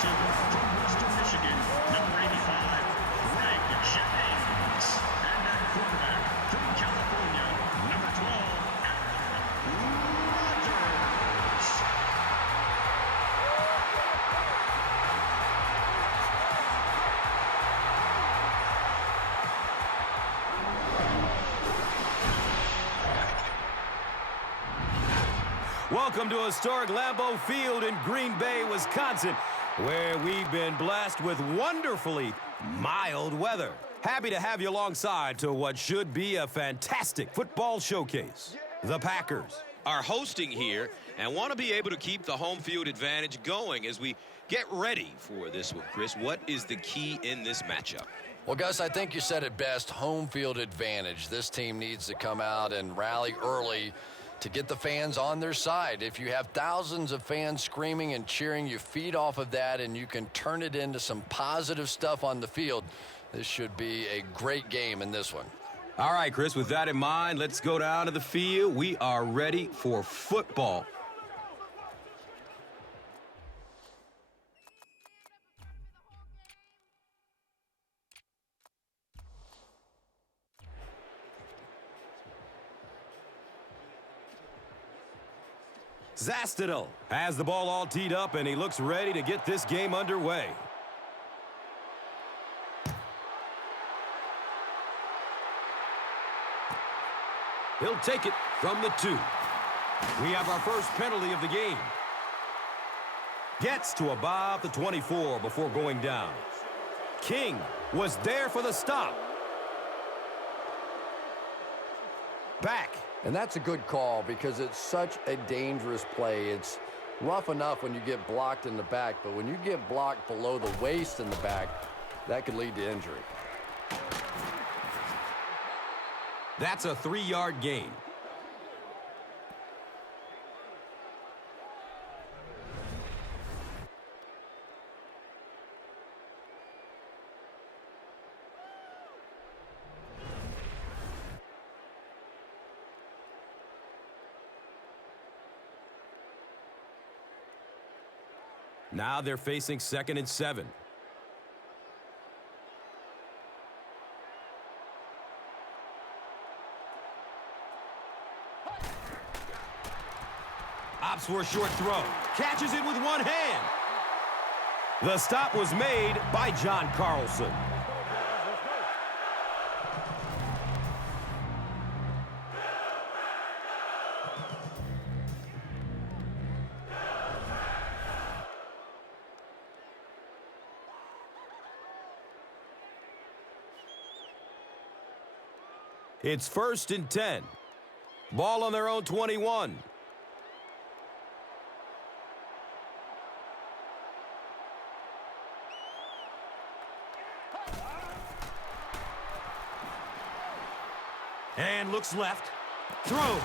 receiver from Western Michigan, number 85, Greg Jennings. And at quarterback from California, number 12, Aaron Rodgers. Welcome to historic Lambeau Field in Green Bay, Wisconsin, where we've been blessed with wonderfully mild weather. Happy to have you alongside to what should be a fantastic football showcase. The Packers are hosting here and want to be able to keep the home field advantage going as we get ready for this one. Chris, what is the key in this matchup? Well, Gus, I think you said it best, home field advantage. This team needs to come out and rally early to get the fans on their side. If you have thousands of fans screaming and cheering, you feed off of that and you can turn it into some positive stuff on the field. This should be a great game in this one. All right, Chris, with that in mind, let's go down to the field. We are ready for football. Zastidal has the ball all teed up, and he looks ready to get this game underway. He'll take it from the 2. We have our first penalty of the game. Gets to about the 24 before going down. King was there for the stop. Back. And that's a good call because it's such a dangerous play. It's rough enough when you get blocked in the back, but when you get blocked below the waist in the back, that could lead to injury. That's a 3-yard gain. Now they're facing 2nd and 7. Opts for a short throw. Catches it with one hand. The stop was made by John Carlson. It's 1st and 10. Ball on their own 21. And looks left. Throws.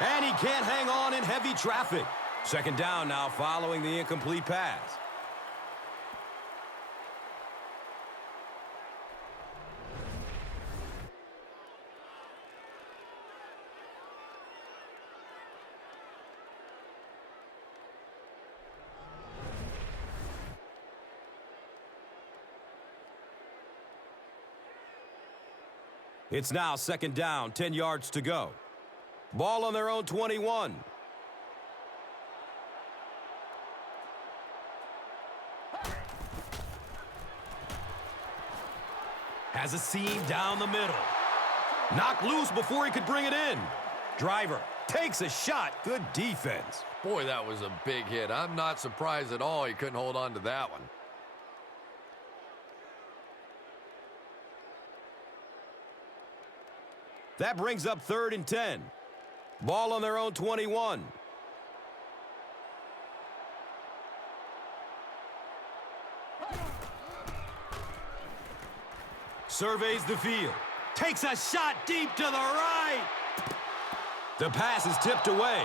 And he can't hang on in heavy traffic. 2nd down now following the incomplete pass. It's now 2nd down, 10 yards to go. Ball on their own 21. Has a seam down the middle. Knocked loose before he could bring it in. Driver takes a shot. Good defense. Boy, that was a big hit. I'm not surprised at all he couldn't hold on to that one. That brings up 3rd and 10. Ball on their own 21. Surveys the field. Takes a shot deep to the right. The pass is tipped away.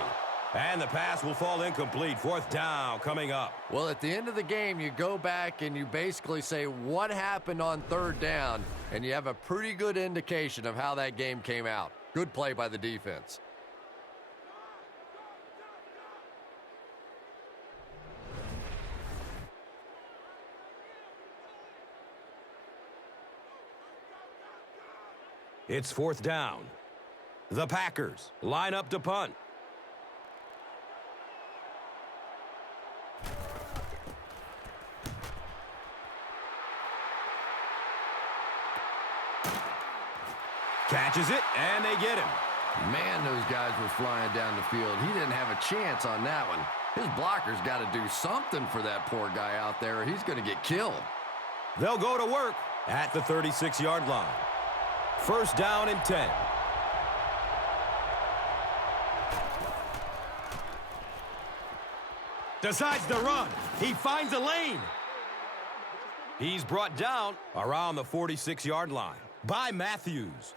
And the pass will fall incomplete. 4th down coming up. Well, at the end of the game, you go back and you basically say what happened on 3rd down, and you have a pretty good indication of how that game came out. Good play by the defense. It's 4th down. The Packers line up to punt. Catches it, and they get him. Man, those guys were flying down the field. He didn't have a chance on that one. His blocker's got to do something for that poor guy out there, or he's going to get killed. They'll go to work at the 36-yard line. 1st down and 10. Decides to run. He finds a lane. He's brought down around the 46-yard line by Matthews.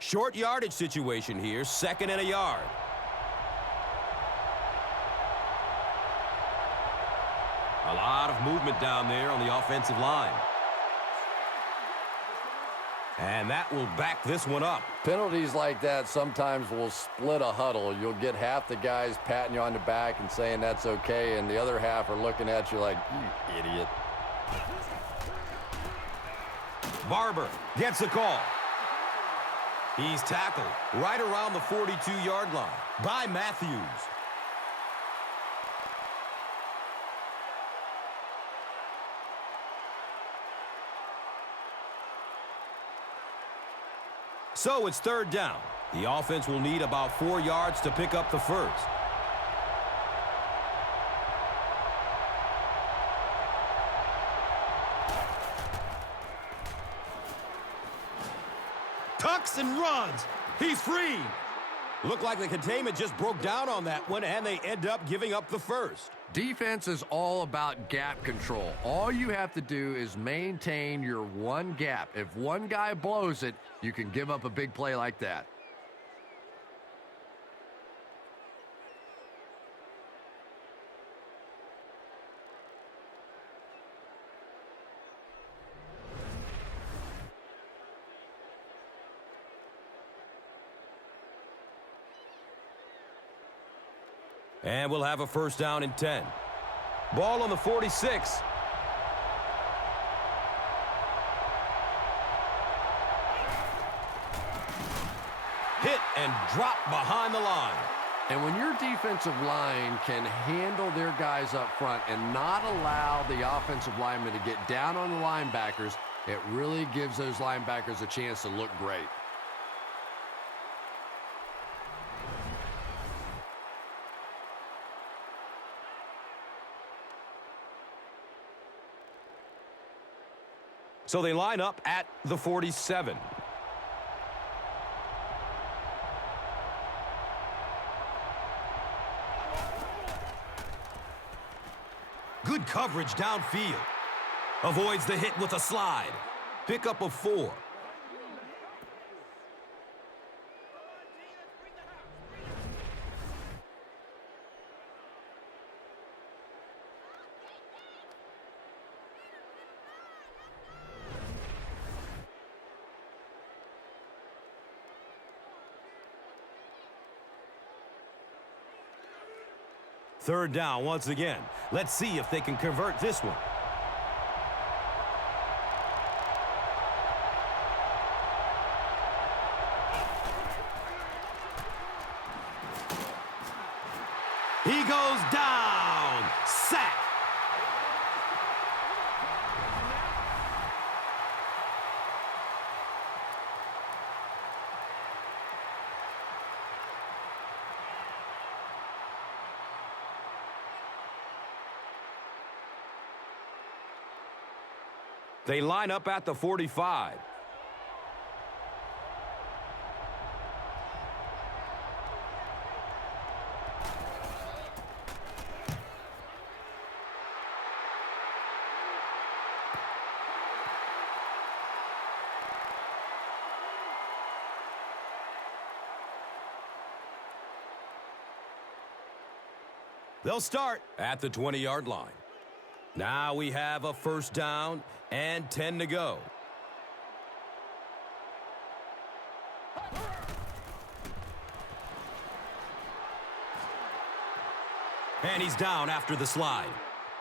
Short yardage situation here, 2nd and a yard. A lot of movement down there on the offensive line. And that will back this one up. Penalties like that sometimes will split a huddle. You'll get half the guys patting you on the back and saying that's okay, and the other half are looking at you like, you idiot. Barber gets a call. He's tackled right around the 42-yard line by Matthews. So it's 3rd down. The offense will need about 4 yards to pick up the first. Tucks and runs. He's free. Looked like the containment just broke down on that one, and they end up giving up the first. Defense is all about gap control. All you have to do is maintain your one gap. If one guy blows it, you can give up a big play like that. And we'll have a 1st down and 10. Ball on the 46. Hit and drop behind the line. And when your defensive line can handle their guys up front and not allow the offensive linemen to get down on the linebackers, it really gives those linebackers a chance to look great. So they line up at the 47. Good coverage downfield. Avoids the hit with a slide. Pickup of 4. Third down once again. Let's see if they can convert this one. He goes down. Sack. They line up at the 45. They'll start at the 20-yard line. Now we have a first down and 10 to go. And he's down after the slide.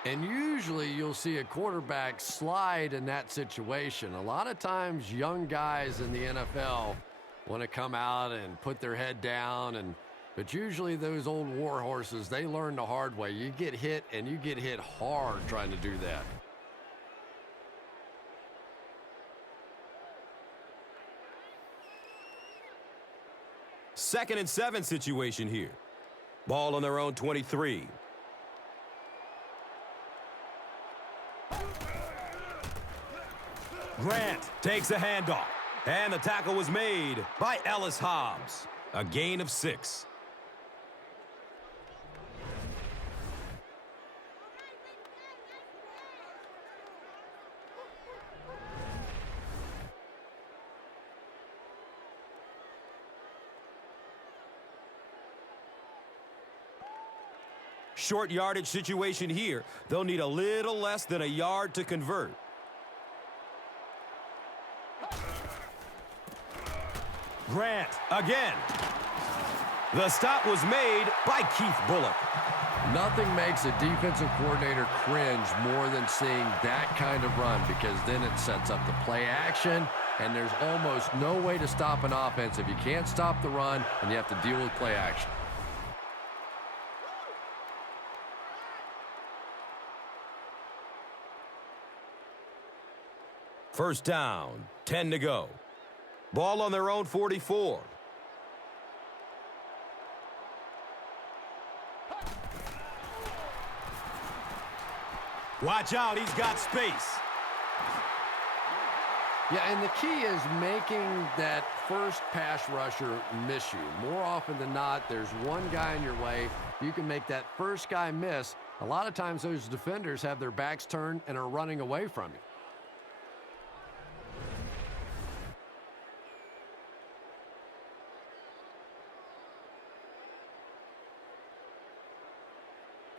And usually you'll see a quarterback slide in that situation. A lot of times young guys in the NFL want to come out and put their head down, but usually those old war horses, they learn the hard way. You get hit, and you get hit hard trying to do that. Second and 7 situation here. Ball on their own 23. Grant takes a handoff. And the tackle was made by Ellis Hobbs. A gain of 6. Short yardage situation here. They'll need a little less than a yard to convert. Grant again. The stop was made by Keith Bulluck. Nothing makes a defensive coordinator cringe more than seeing that kind of run, because then it sets up the play action, and there's almost no way to stop an offense if you can't stop the run and you have to deal with play action. First down, 10 to go. Ball on their own 44. Watch out, he's got space. Yeah, and the key is making that first pass rusher miss you. More often than not, there's one guy in your way. You can make that first guy miss. A lot of times those defenders have their backs turned and are running away from you.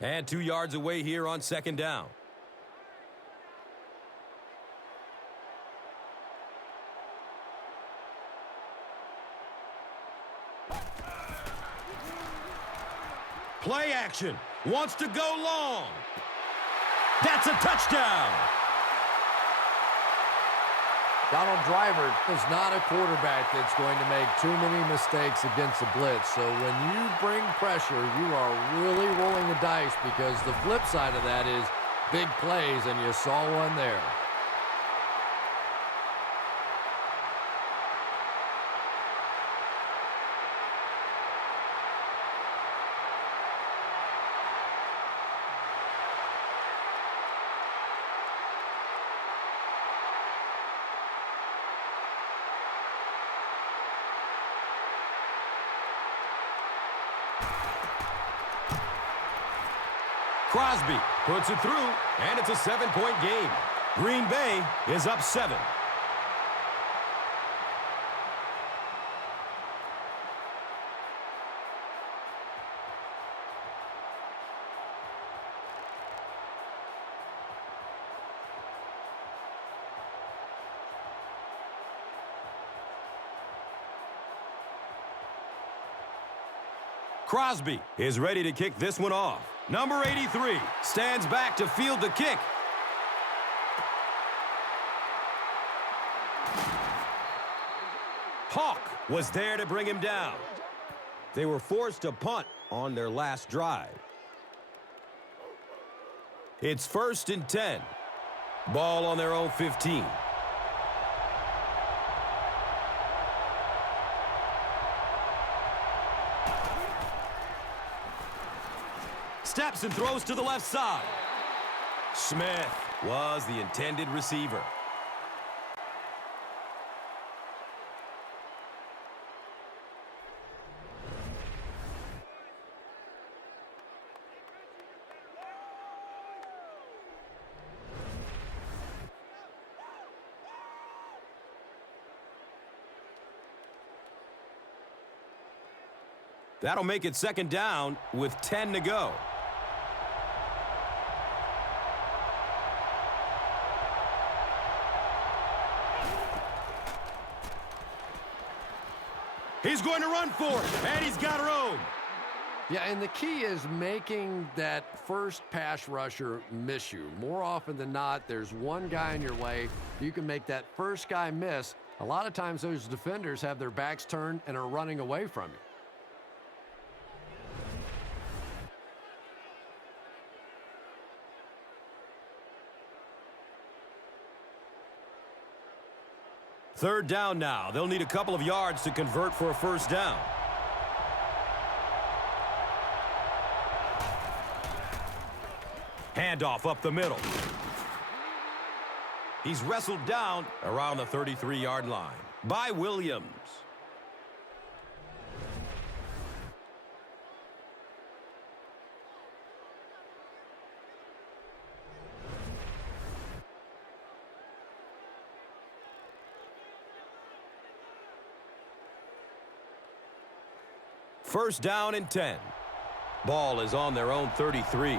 And 2 yards away here on second down. Play action. Wants to go long. That's a touchdown. Donald Driver is not a quarterback that's going to make too many mistakes against the blitz. So when you bring pressure, you are really rolling the dice, because the flip side of that is big plays, and you saw one there. Crosby puts it through, and it's a 7-point game. Green Bay is up 7. Crosby is ready to kick this one off. Number 83 stands back to field the kick. Hawk was there to bring him down. They were forced to punt on their last drive. It's 1st and 10. Ball on their own 15. Steps and throws to the left side. Smith was the intended receiver. That'll make it second down with 10 to go. He's going to run for it, and he's got room. Yeah, and the key is making that first pass rusher miss you. More often than not, there's one guy in your way. You can make that first guy miss. A lot of times those defenders have their backs turned and are running away from you. Third down now. They'll need a couple of yards to convert for a first down. Handoff up the middle. He's wrestled down around the 33-yard line by Williams. First down and 10. Ball is on their own 33.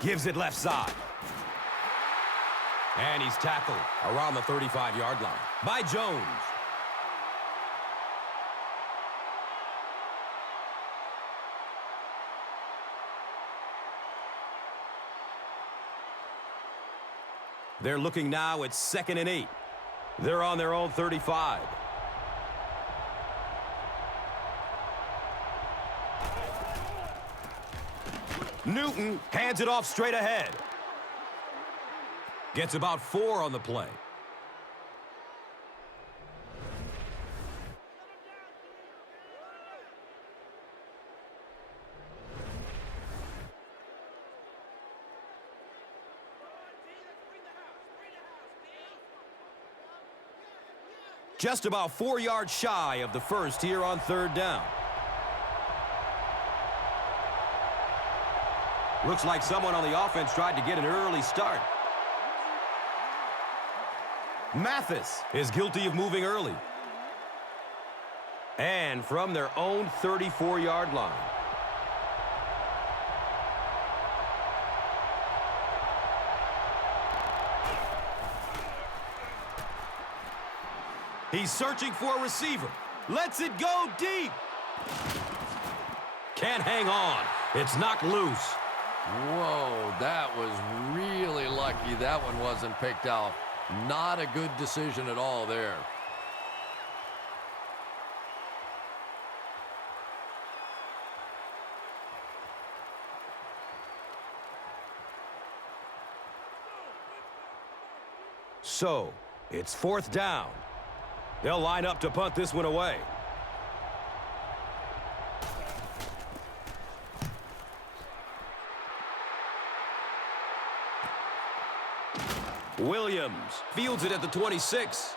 Gives it left side. And he's tackled around the 35-yard line by Jones. They're looking now at 2nd and 8. They're on their own 35. Newton hands it off straight ahead. Gets about 4 on the play. Just about 4 yards shy of the first here on third down. Looks like someone on the offense tried to get an early start. Memphis is guilty of moving early. And from their own 34-yard line. He's searching for a receiver. Lets it go deep. Can't hang on. It's knocked loose. Whoa, that was really lucky that one wasn't picked off. Not a good decision at all there. So, it's 4th down. They'll line up to punt this one away. Williams fields it at the 26.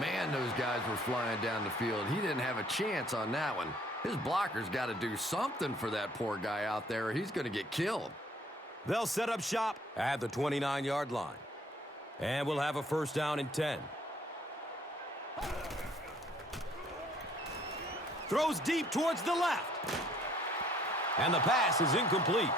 Man, those guys were flying down the field. He didn't have a chance on that one. His blocker's got to do something for that poor guy out there, or he's going to get killed. They'll set up shop at the 29-yard line. And we'll have a first down and 10. Throws deep towards the left. And the pass is incomplete.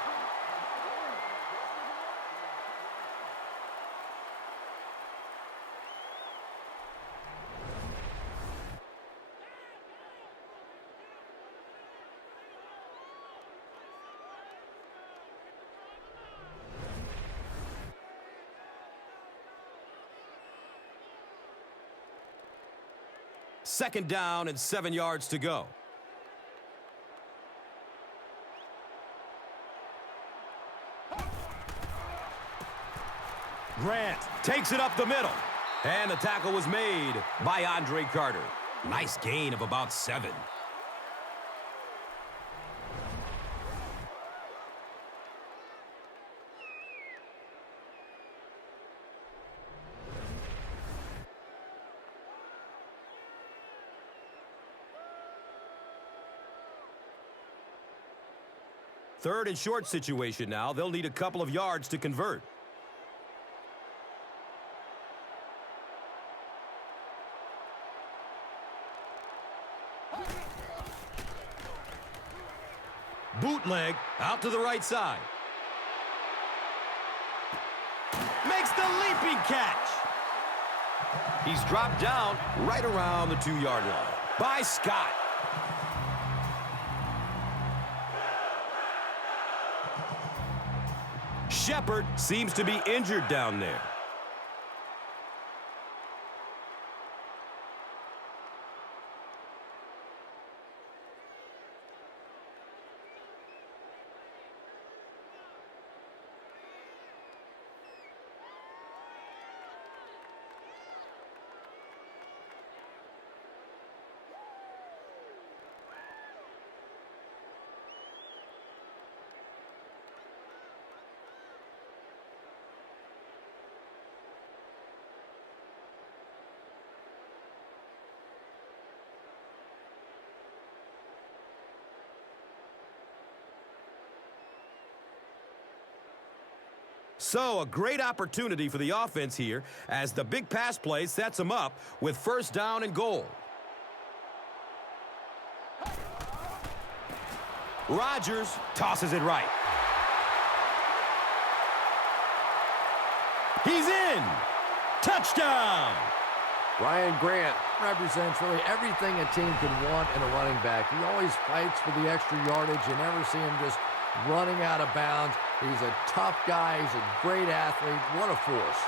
Second down and 7 yards to go. Grant takes it up the middle. And the tackle was made by Andre Carter. Nice gain of about 7. Third and short situation now. They'll need a couple of yards to convert. Bootleg out to the right side. Makes the leaping catch. He's dropped down right around the 2-yard line by Scott. Shepard seems to be injured down there. So a great opportunity for the offense here as the big pass play sets them up with first down and goal. Rodgers tosses it right. He's in. Touchdown. Ryan Grant represents really everything a team can want in a running back. He always fights for the extra yardage. You never see him just running out of bounds. He's a tough guy. He's a great athlete. What a force.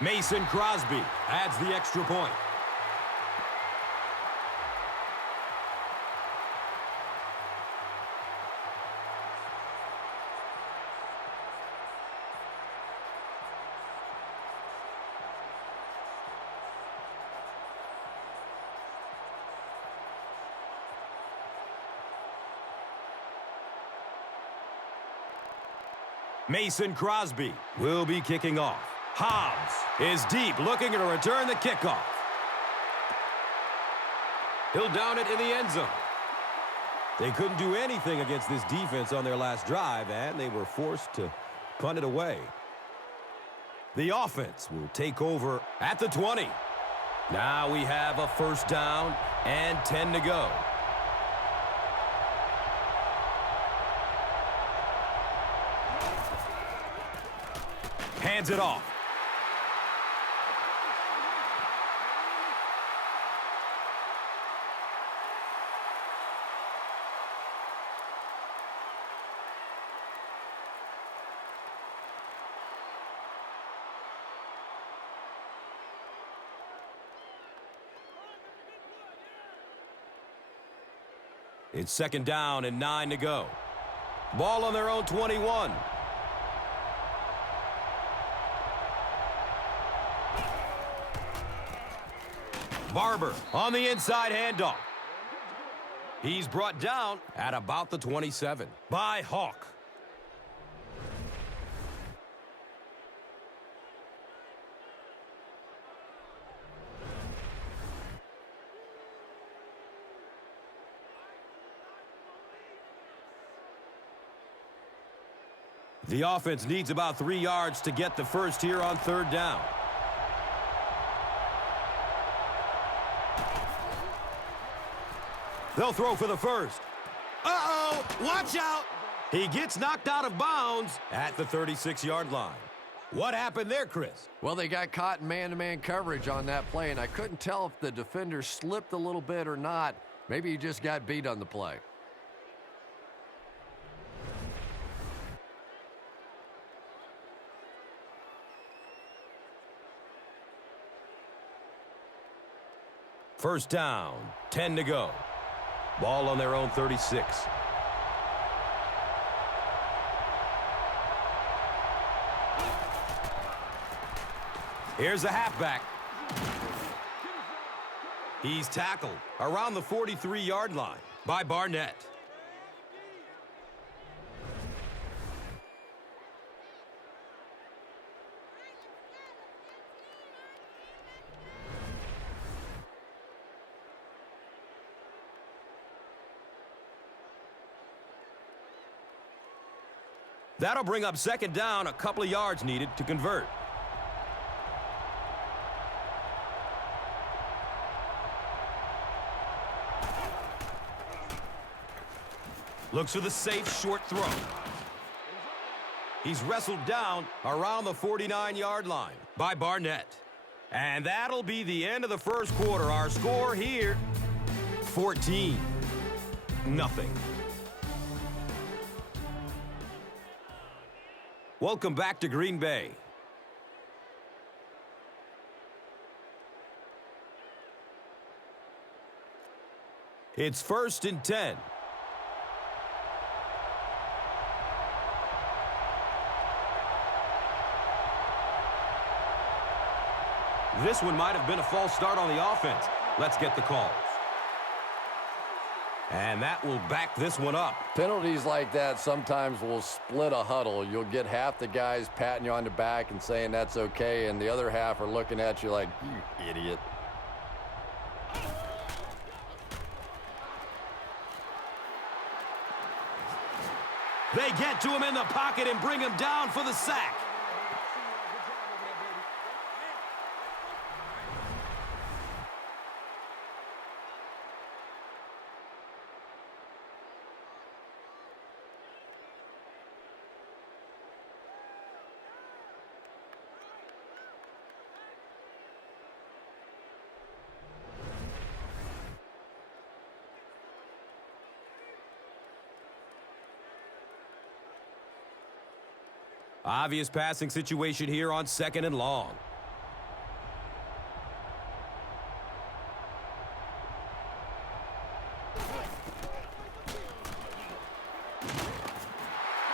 Mason Crosby adds the extra point. Mason Crosby will be kicking off. Hobbs is deep, looking to return the kickoff. He'll down it in the end zone. They couldn't do anything against this defense on their last drive, and they were forced to punt it away. The offense will take over at the 20. Now we have a first down and 10 to go. Hands it off. It's second down and 9 to go. Ball on their own 21. Barber on the inside handoff. He's brought down at about the 27 by Hawk. The offense needs about 3 yards to get the first here on third down. They'll throw for the first. Uh-oh, watch out. He gets knocked out of bounds at the 36-yard line. What happened there, Chris? Well, they got caught in man-to-man coverage on that play, and I couldn't tell if the defender slipped a little bit or not. Maybe he just got beat on the play. First down, 10 to go. Ball on their own 36. Here's the halfback. He's tackled around the 43-yard line by Barnett. That'll bring up second down, a couple of yards needed to convert. Looks for the safe short throw. He's wrestled down around the 49-yard line by Barnett. And that'll be the end of the first quarter. Our score here, 14-0. Welcome back to Green Bay. It's 1st and 10. This one might have been a false start on the offense. Let's get the calls. And that will back this one up. Penalties like that sometimes will split a huddle. You'll get half the guys patting you on the back and saying that's okay, and the other half are looking at you like, you idiot. They get to him in the pocket and bring him down for the sack. Obvious passing situation here on 2nd and long.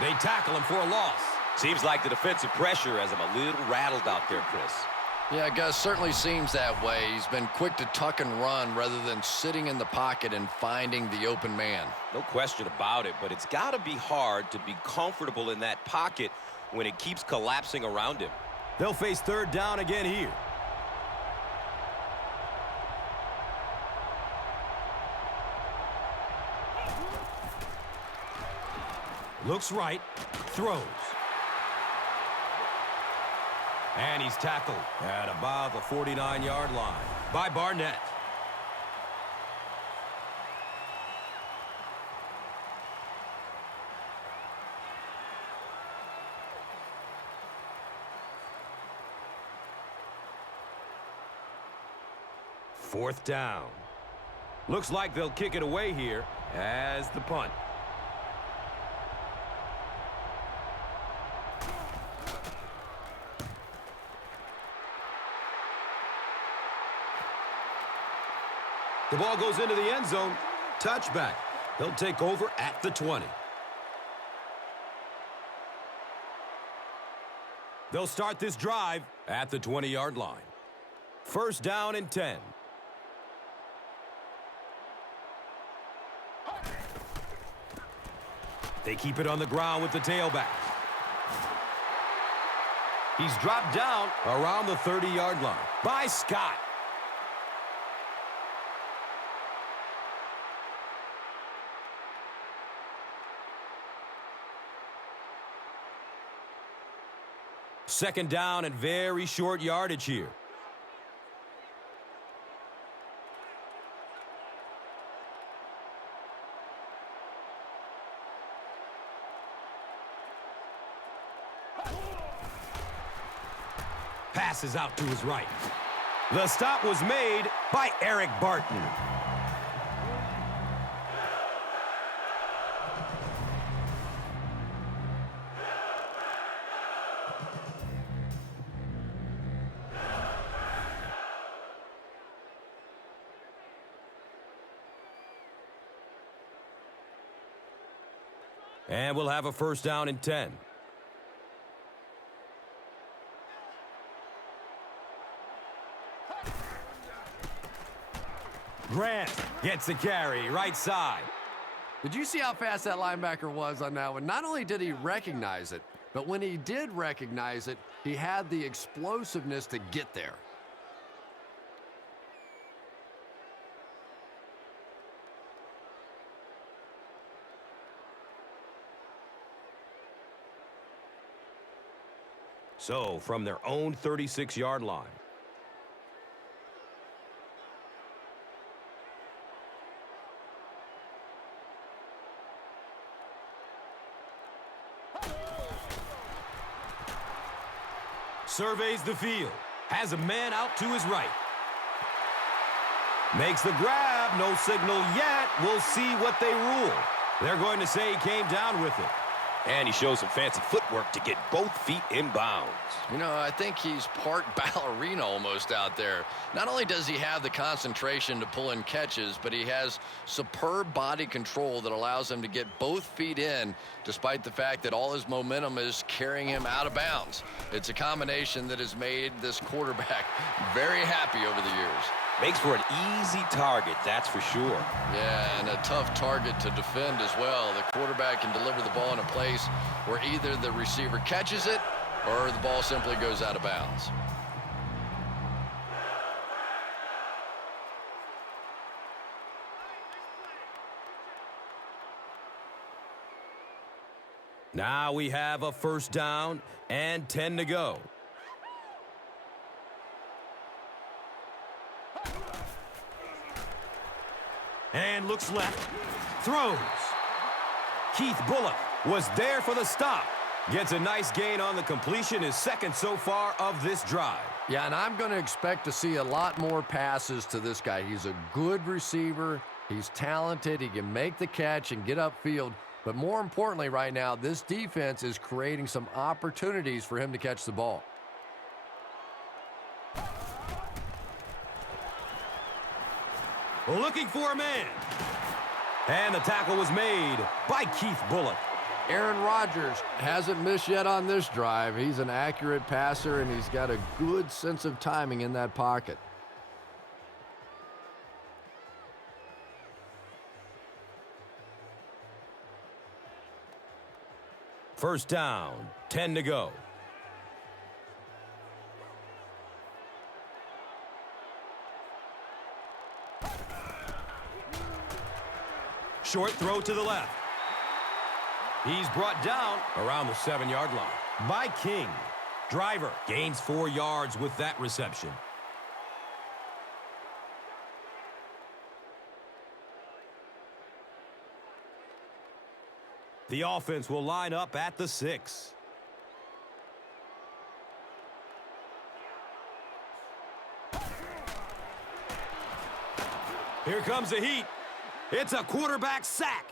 They tackle him for a loss. Seems like the defensive pressure has him a little rattled out there, Chris. Yeah, Gus, certainly seems that way. He's been quick to tuck and run rather than sitting in the pocket and finding the open man. No question about it, but it's got to be hard to be comfortable in that pocket when it keeps collapsing around him. They'll face 3rd down again here. Looks right, throws. And he's tackled at about the 49-yard line by Barnett. Fourth down. Looks like they'll kick it away here as the punt. The ball goes into the end zone. Touchback. They'll take over at the 20. They'll start this drive at the 20-yard line. 1st down and 10. They keep it on the ground with the tailback. He's dropped down around the 30-yard line by Scott. Second down and very short yardage here. Passes out to his right. The stop was made by Eric Barton. And we'll have a 1st down and 10. Grant gets the carry, right side. Did you see how fast that linebacker was on that one? Not only did he recognize it, but when he did recognize it, he had the explosiveness to get there. So, from their own 36-yard line. surveys the field. Has a man out to his right. Makes the grab. No signal yet. We'll see what they rule. They're going to say he came down with it. And he shows some fancy footwork to get both feet in bounds. You know, I think he's part ballerina almost out there. Not only does he have the concentration to pull in catches, but he has superb body control that allows him to get both feet in, despite the fact that all his momentum is carrying him out of bounds. It's a combination that has made this quarterback very happy over the years. Makes for an easy target, that's for sure. Yeah, and a tough target to defend as well. The quarterback can deliver the ball in a place where either the receiver catches it or the ball simply goes out of bounds. Now we have a first down and 10 to go. And looks left. Throws. Keith Bullock was there for the stop. Gets a nice gain on the completion, his second so far of this drive. Yeah, and I'm going to expect to see a lot more passes to this guy. He's a good receiver. He's talented. He can make the catch and get upfield. But more importantly right now, this defense is creating some opportunities for him to catch the ball. Looking for a man. And the tackle was made by Keith Bullock. Aaron Rodgers hasn't missed yet on this drive. He's an accurate passer, and he's got a good sense of timing in that pocket. First down, 10 to go. Short throw to the left. He's brought down around the 7-yard line by King. Driver gains 4 yards with that reception. The offense will line up at the 6. Here comes the heat. It's a quarterback sack.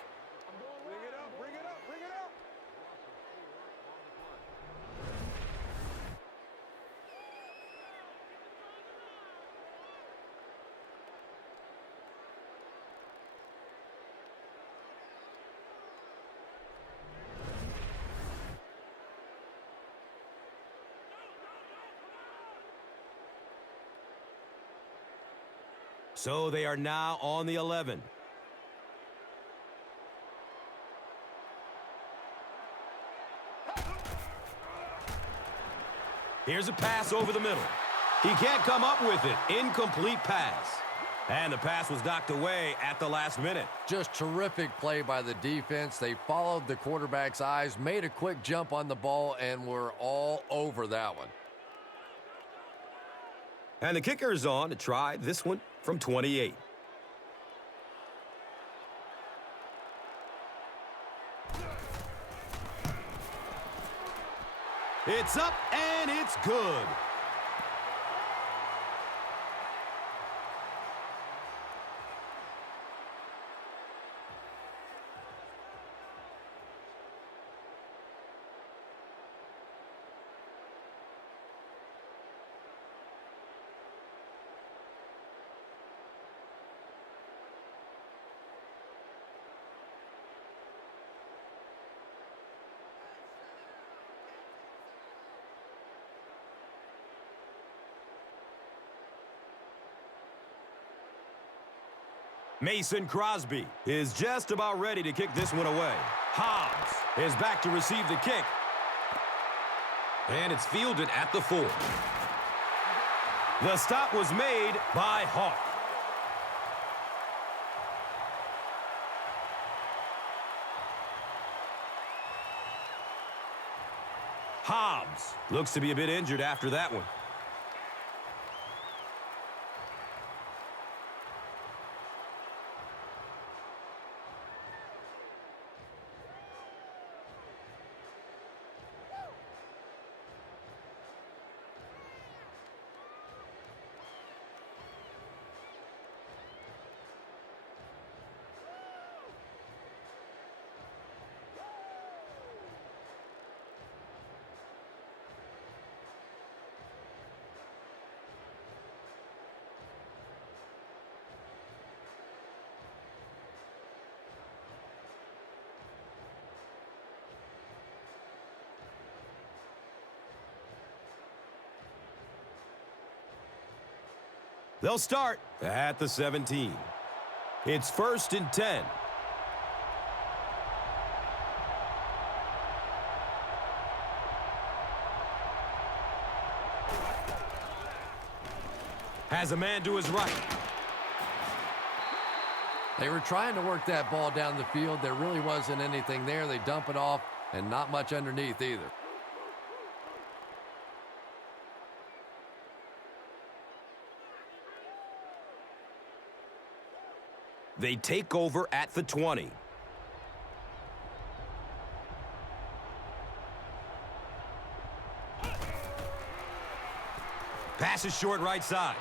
So they are now on the 11. Here's a pass over the middle. He can't come up with it. Incomplete pass. And the pass was knocked away at the last minute. Just terrific play by the defense. They followed the quarterback's eyes, made a quick jump on the ball, and were all over that one. And the kicker is on to try this one from 28. It's up and it's good. Mason Crosby is just about ready to kick this one away. Hobbs is back to receive the kick. And it's fielded at the 4. The stop was made by Hawk. Hobbs looks to be a bit injured after that one. They'll start at the 17. It's 1st and 10. Has a man to his right. They were trying to work that ball down the field. There really wasn't anything there. They dump it off, and not much underneath either. They take over at the 20. Pass is short right side.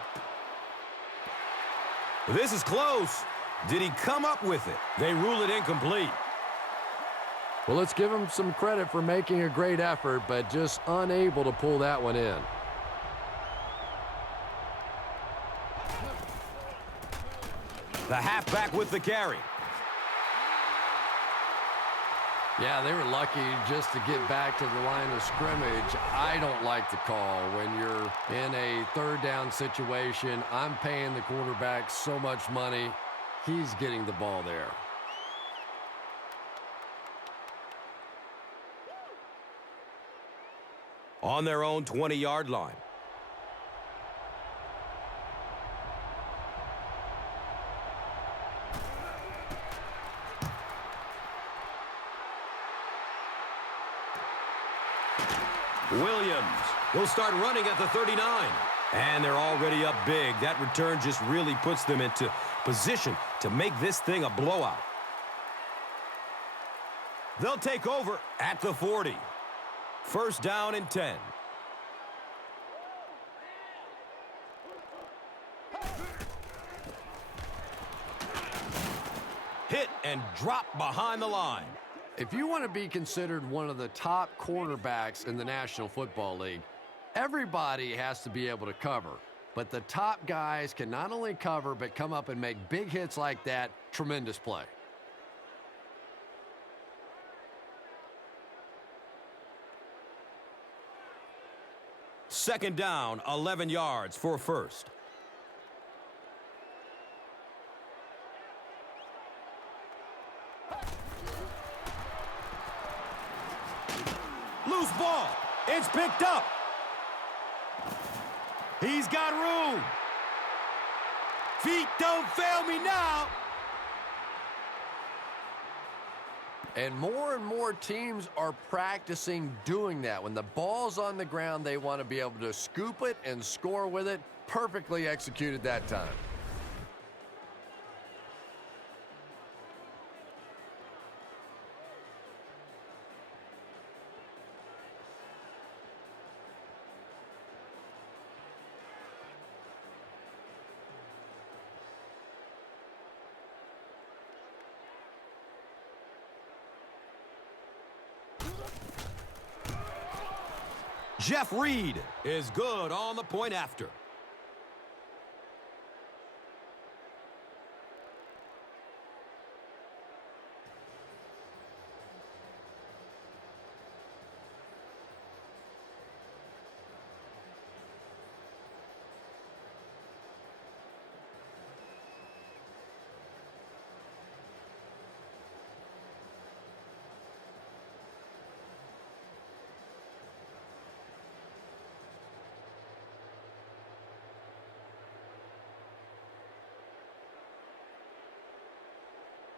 This is close. Did he come up with it? They rule it incomplete. Well, let's give him some credit for making a great effort, but just unable to pull that one in. The halfback with the carry. Yeah, they were lucky just to get back to the line of scrimmage. I don't like the call when you're in a third down situation. I'm paying the quarterback so much money. He's getting the ball there. On their own 20-yard line. Williams will start running at the 39. And they're already up big. That return just really puts them into position to make this thing a blowout. They'll take over at the 40. 1st down and 10. Hit and drop behind the line. If you want to be considered one of the top quarterbacks in the National Football League, everybody has to be able to cover. But the top guys can not only cover, but come up and make big hits like that. Tremendous play. Second down, 11 yards for first. Loose ball. It's picked up. He's got room. Feet don't fail me now. And more teams are practicing doing that. When the ball's on the ground, they want to be able to scoop it and score with it. Perfectly executed that time. Jeff Reed is good on the point after.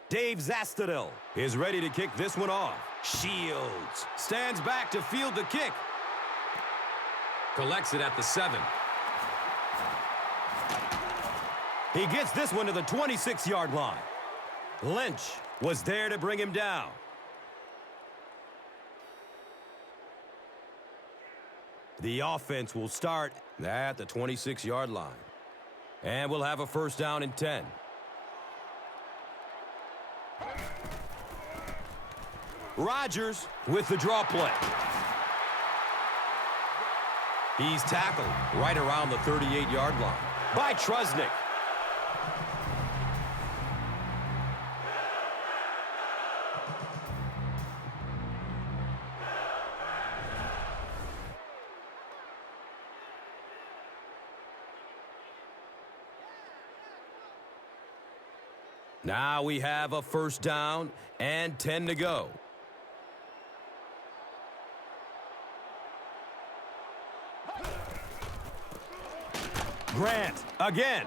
Dave Zastadil is ready to kick this one off. Shields stands back to field the kick. Collects it at the 7. He gets this one to the 26-yard line. Lynch was there to bring him down. The offense will start at the 26-yard line. And we'll have a 1st down and 10. Rodgers with the draw play. He's tackled right around the 38-yard line by Trusnick. Now we have a first down and 10 to go. Grant again.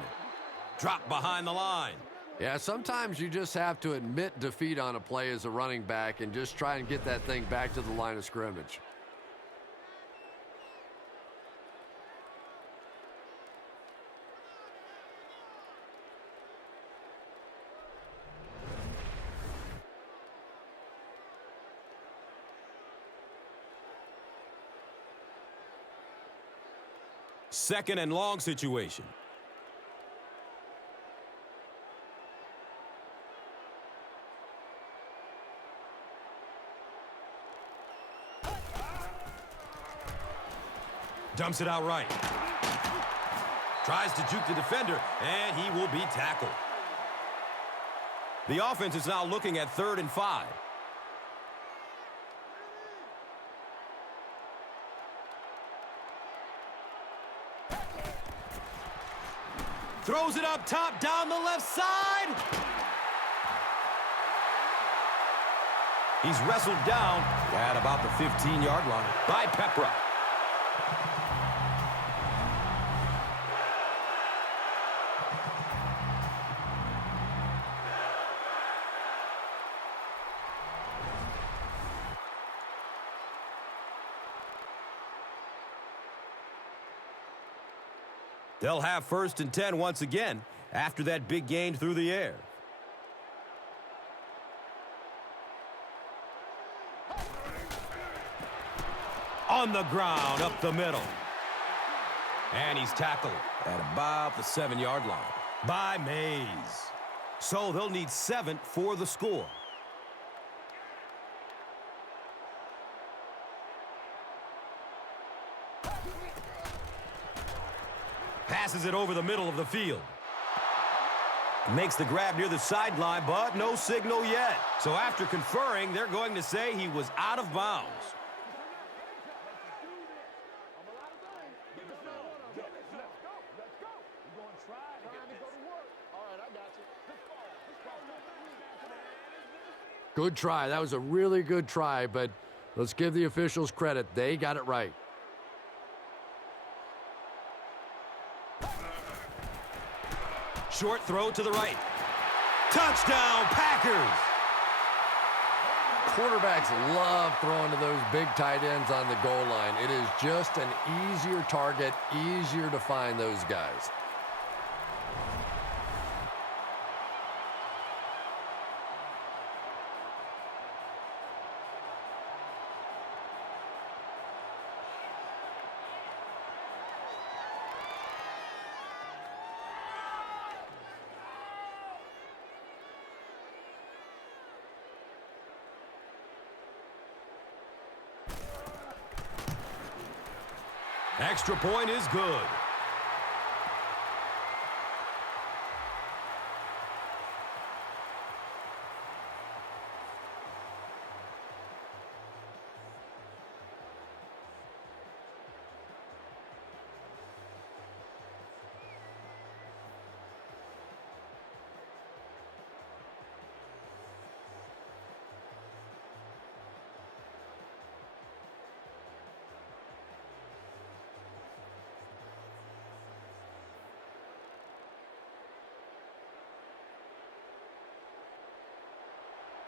Drop behind the line. Yeah, sometimes you just have to admit defeat on a play as a running back and just try and get that thing back to the line of scrimmage. Second and long situation. Dumps it out right. Tries to juke the defender, and he will be tackled. The offense is now looking at 3rd and 5. Throws it up top, down the left side. He's wrestled down at about the 15-yard line by Pepra. They'll have 1st and 10 once again after that big gain through the air. On the ground, up the middle. And he's tackled at about the 7-yard line by Mays. So they'll need 7 for the score. Passes it over the middle of the field. Makes the grab near the sideline, but no signal yet. So after conferring, they're going to say he was out of bounds. Good try. That was a really good try, but let's give the officials credit. They got it right. Short throw to the right. Touchdown, Packers! Quarterbacks love throwing to those big tight ends on the goal line. It is just an easier target, easier to find those guys. Extra point is good.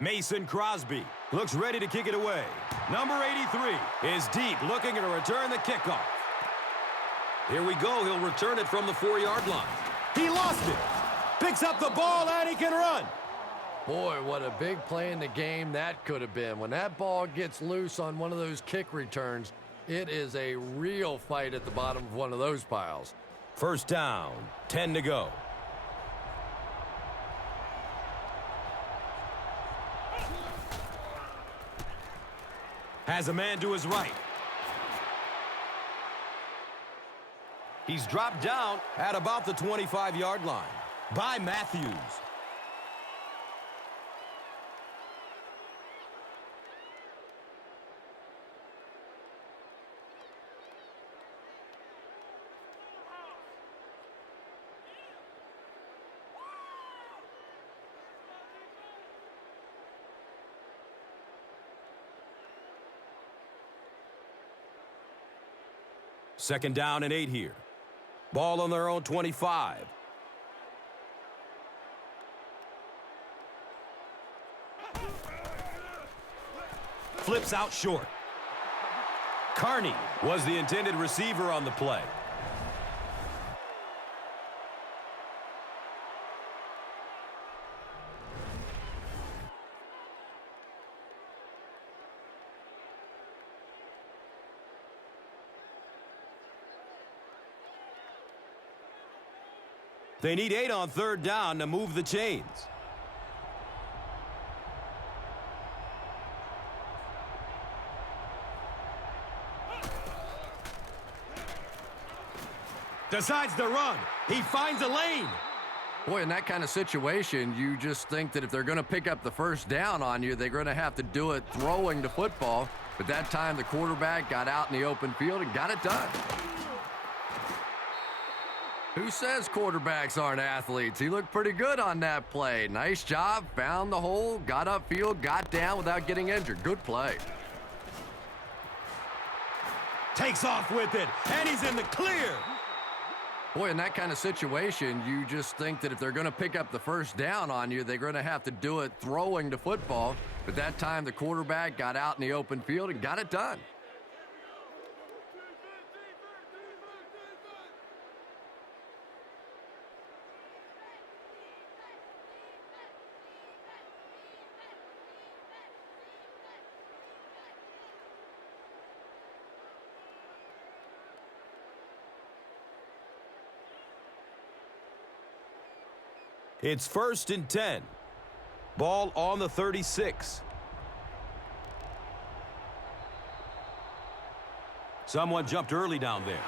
Mason Crosby looks ready to kick it away. Number 83 is deep, looking to return the kickoff. Here we go. He'll return it from the 4-yard line. He lost it. Picks up the ball, and he can run. Boy, what a big play in the game that could have been. When that ball gets loose on one of those kick returns, it is a real fight at the bottom of one of those piles. First down, 10 to go. Has a man to his right. He's dropped down at about the 25-yard line by Matthews. Second down and 8 here. Ball on their own 25. Flips out short. Carney was the intended receiver on the play. They need 8 on third down to move the chains. Decides to run. He finds a lane. Boy, in that kind of situation, you just think that if they're going to pick up the first down on you, they're going to have to do it throwing the football. But that time, the quarterback got out in the open field and got it done. Who says quarterbacks aren't athletes? He looked pretty good on that play. Nice job, found the hole, got upfield, got down without getting injured. Good play. Takes off with it, and he's in the clear. Boy, in that kind of situation, you just think that if they're going to pick up the first down on you, they're going to have to do it throwing the football. But that time, the quarterback got out in the open field and got it done. It's 1st and 10. Ball on the 36. Someone jumped early down there.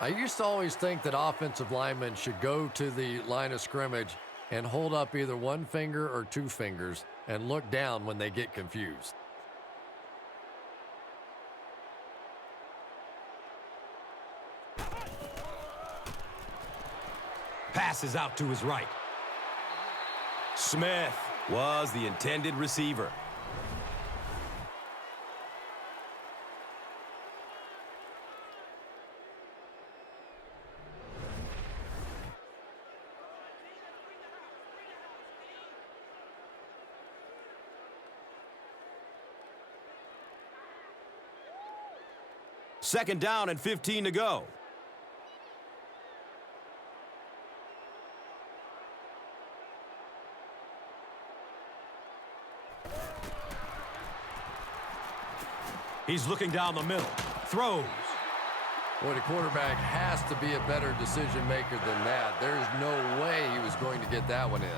I used to always think that offensive linemen should go to the line of scrimmage and hold up either one finger or two fingers and look down when they get confused. Passes out to his right. Smith was the intended receiver. Second down and 15 to go. He's looking down the middle. Throws. Boy, the quarterback has to be a better decision maker than that. There's no way he was going to get that one in.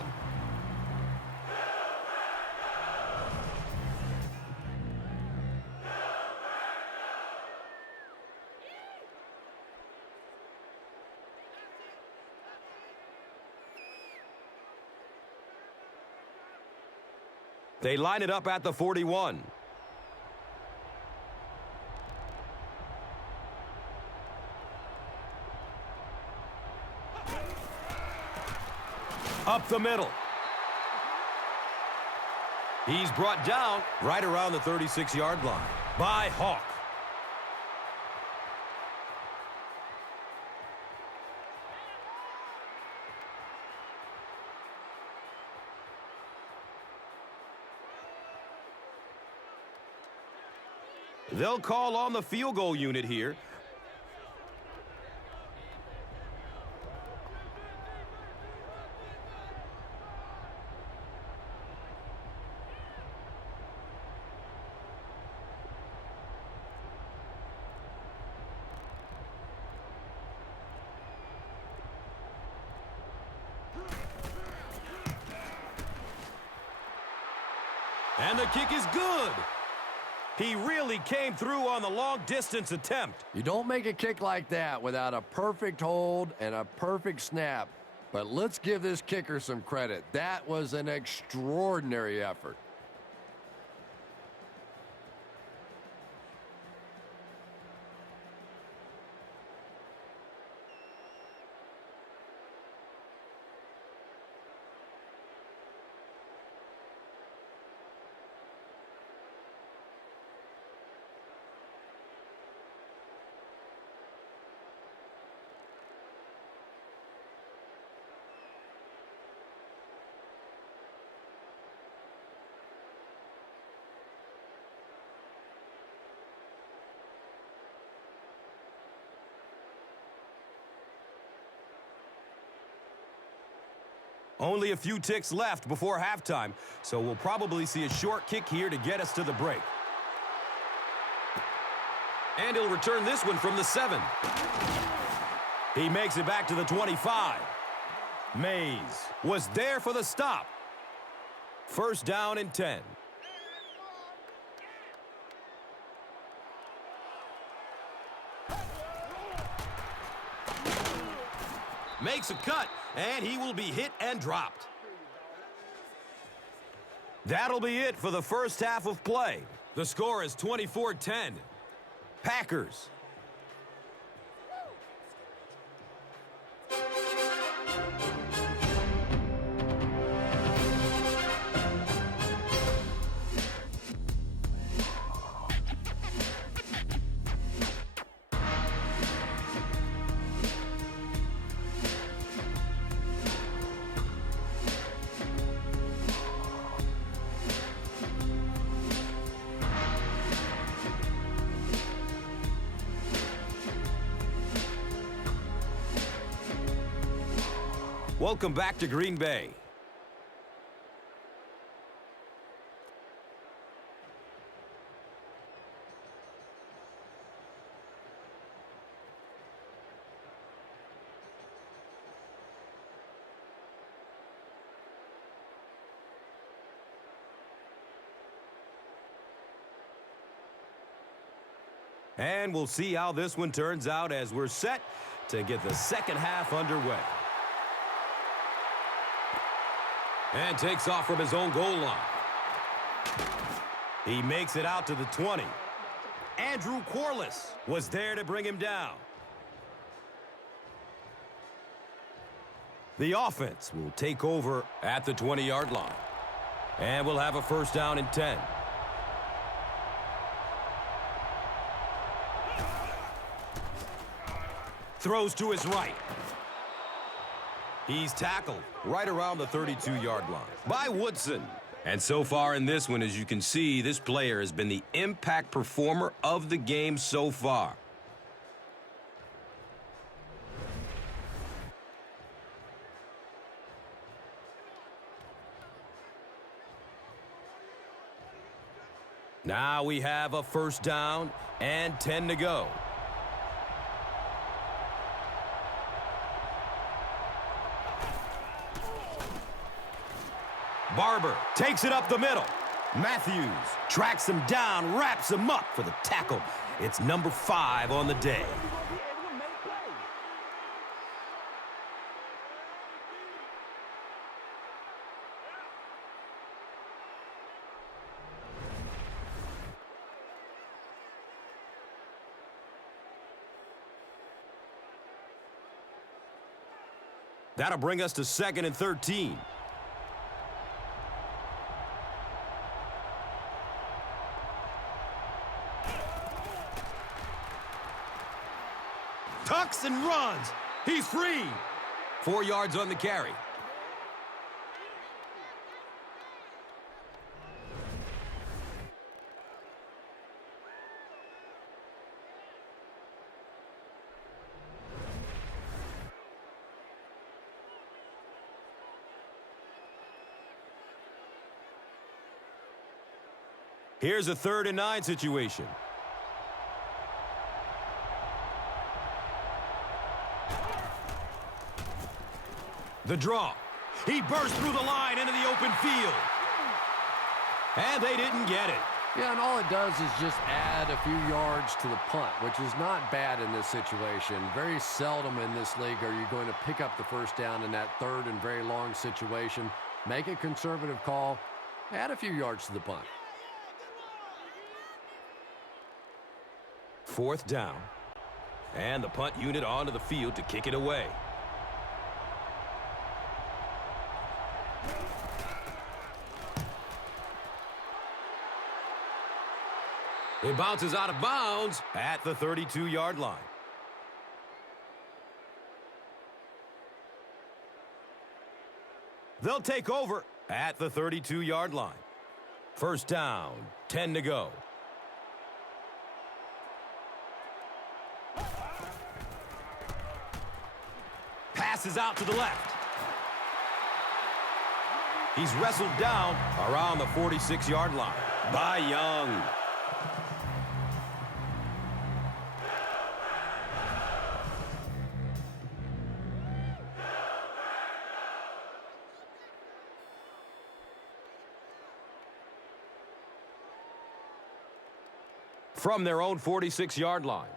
They line it up at the 41. Up the middle. He's brought down right around the 36-yard line by Hawk. They'll call on the field goal unit here. And the kick is good. He really came through on the long-distance attempt. You don't make a kick like that without a perfect hold and a perfect snap. But let's give this kicker some credit. That was an extraordinary effort. Only a few ticks left before halftime, so we'll probably see a short kick here to get us to the break. And he'll return this one from the 7. He makes it back to the 25. Mays was there for the stop. First down and 10. Makes a cut, and he will be hit and dropped. That'll be it for the first half of play. The score is 24-10. Packers. Welcome back to Green Bay. And we'll see how this one turns out as we're set to get the second half underway. And takes off from his own goal line. He makes it out to the 20. Andrew Corliss was there to bring him down. The offense will take over at the 20-yard line. And we'll have a first down and 10. Throws to his right. He's tackled right around the 32-yard line by Woodson. And so far in this one, as you can see, this player has been the impact performer of the game so far. Now we have a first down and 10 to go. Barber takes it up the middle. Matthews tracks him down, wraps him up for the tackle. It's number 5 on the day. That'll bring us to 2nd and 13. Tucks and runs. He's free. 4 yards on the carry. Here's a 3rd and 9 situation. The draw. He burst through the line into the open field. And they didn't get it. Yeah, and all it does is just add a few yards to the punt, which is not bad in this situation. Very seldom in this league are you going to pick up the first down in that 3rd and very long situation. Make a conservative call. Add a few yards to the punt. 4th down. And the punt unit onto the field to kick it away. It bounces out of bounds at the 32-yard line. They'll take over at the 32-yard line. First down, 10 to go. Passes out to the left. He's wrestled down around the 46-yard line by Young. From their own 46-yard line.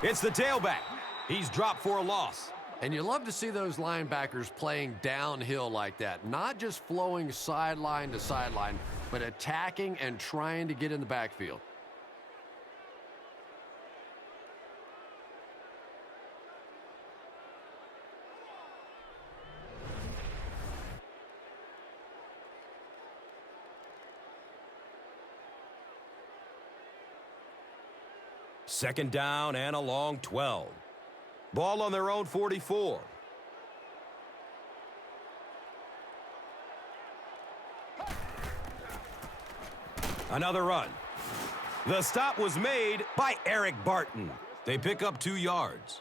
It's the tailback. He's dropped for a loss. And you love to see those linebackers playing downhill like that. Not just flowing sideline to sideline, but attacking and trying to get in the backfield. Second down and a long 12. Ball on their own 44. Another run. The stop was made by Eric Barton. They pick up 2 yards.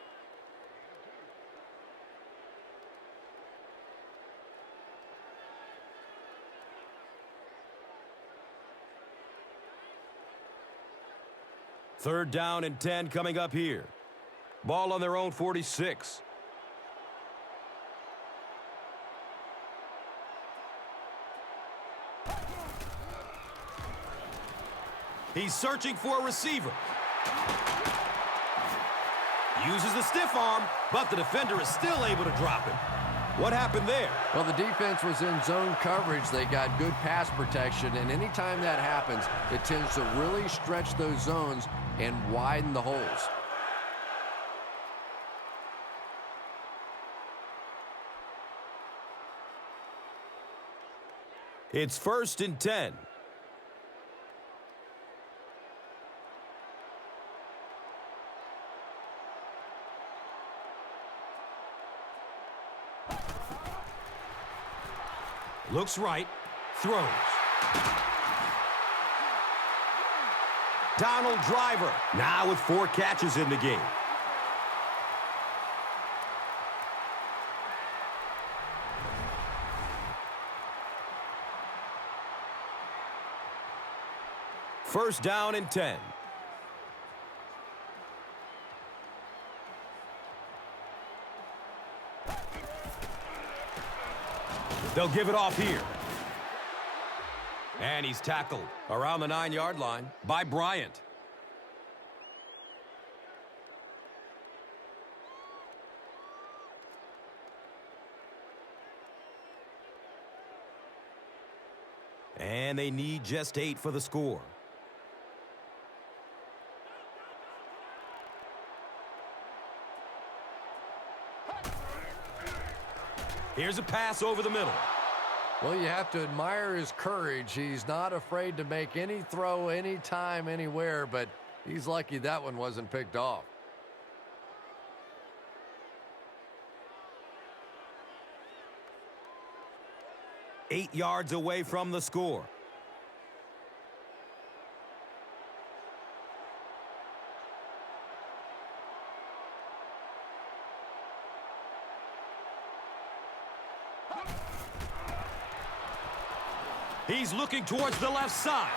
Third down and 10 coming up here. Ball on their own 46. He's searching for a receiver. Uses the stiff arm, but the defender is still able to drop him. What happened there? Well, the defense was in zone coverage. They got good pass protection, and anytime that happens, it tends to really stretch those zones and widen the holes. It's 1st and 10. Looks right, throws. Donald Driver, now with 4 catches in the game. First down and 10. They'll give it off here. And he's tackled around the 9-yard line by Bryant. And they need just 8 for the score. Here's a pass over the middle. Well, you have to admire his courage. He's not afraid to make any throw, anytime, anywhere, but he's lucky that one wasn't picked off. Eight yards away from the score. He's looking towards the left side.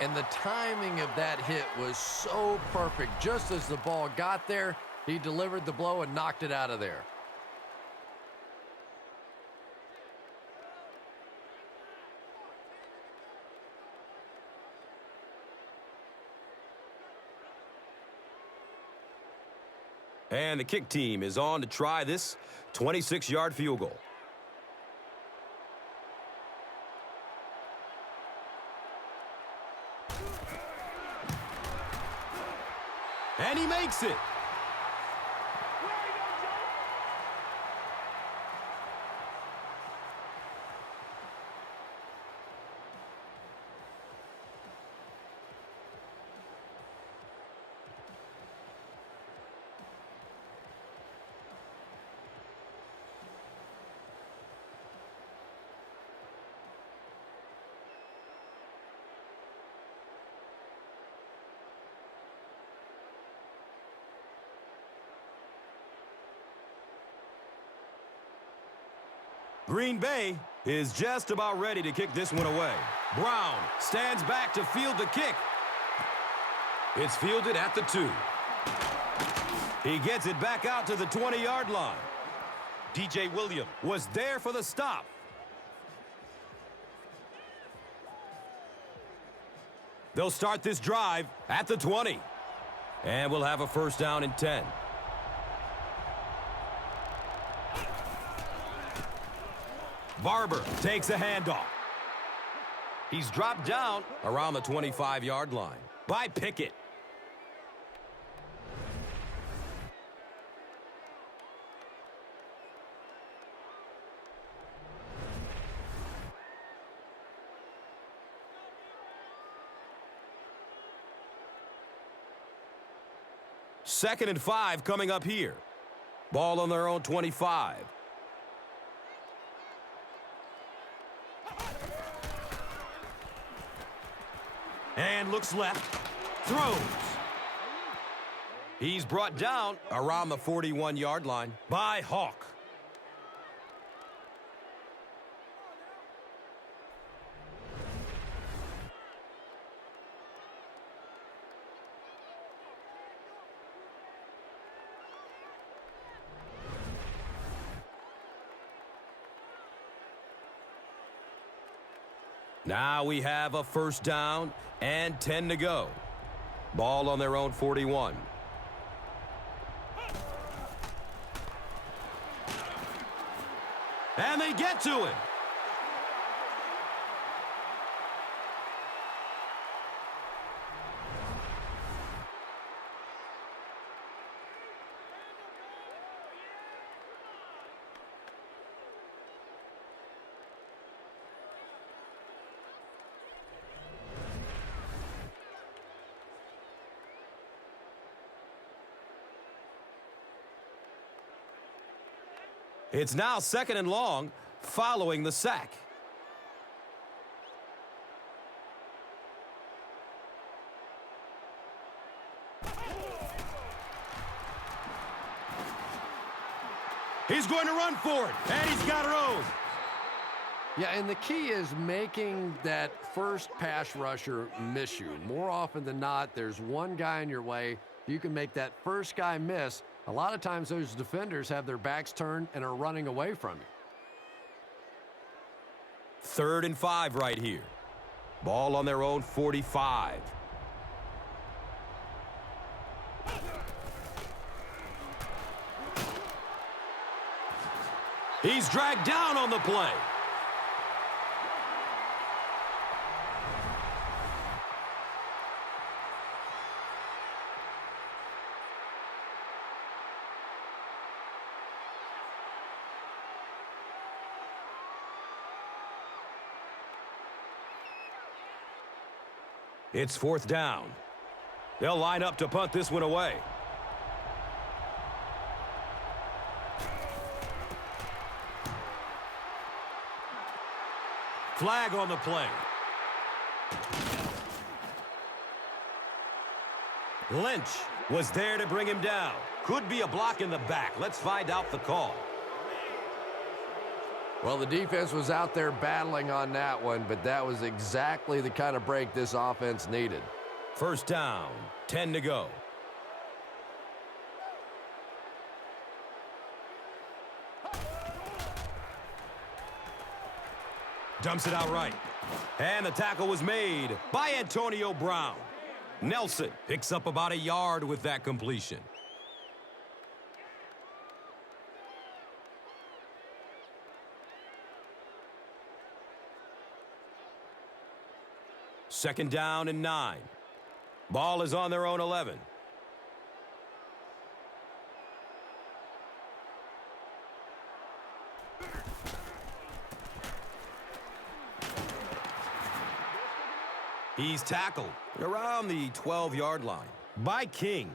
And the timing of that hit was so perfect. Just as the ball got there, he delivered the blow and knocked it out of there. And the kick team is on to try this 26-yard field goal. And he makes it. Green Bay is just about ready to kick this one away. Brown stands back to field the kick. It's fielded at the 2. He gets it back out to the 20-yard line. DJ Williams was there for the stop. They'll start this drive at the 20. And we'll have a first down and 10. Barber takes a handoff. He's dropped down around the 25-yard line by Pickett. Second and 5 coming up here. Ball on their own 25. And looks left. Throws. He's brought down around the 41-yard line by Hawk. Now we have a first down and 10 to go. Ball on their own 41. And they get to it. It's now second and long following the sack. He's going to run for it, and he's got room. Yeah, and the key is making that first pass rusher miss you. More often than not, there's one guy in your way. You can make that first guy miss. A lot of times those defenders have their backs turned and are running away from you. Third and 5 right here. Ball on their own 45. He's dragged down on the play. It's fourth down. They'll line up to punt this one away. Flag on the play. Lynch was there to bring him down. Could be a block in the back. Let's find out the call. Well, the defense was out there battling on that one, but that was exactly the kind of break this offense needed. First down, 10 to go. Dumps it out right. And the tackle was made by Antonio Brown. Nelson picks up about a yard with that completion. Second down and 9. Ball is on their own 11. He's tackled around the 12-yard line by King.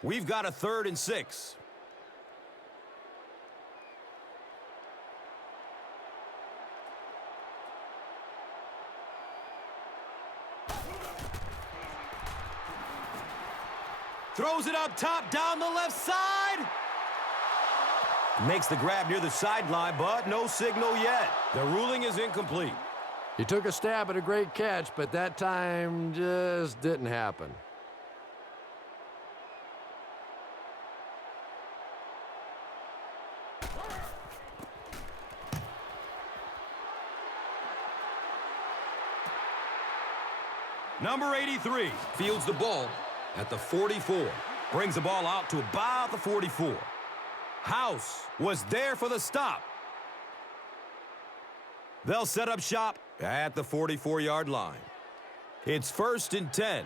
We've got a 3rd and 6. Throws it up top, down the left side. Makes the grab near the sideline, but no signal yet. The ruling is incomplete. He took a stab at a great catch, but that time just didn't happen. Number 83 fields the ball at the 44. Brings the ball out to about the 44. House was there for the stop. They'll set up shop at the 44-yard line. It's 1st and 10.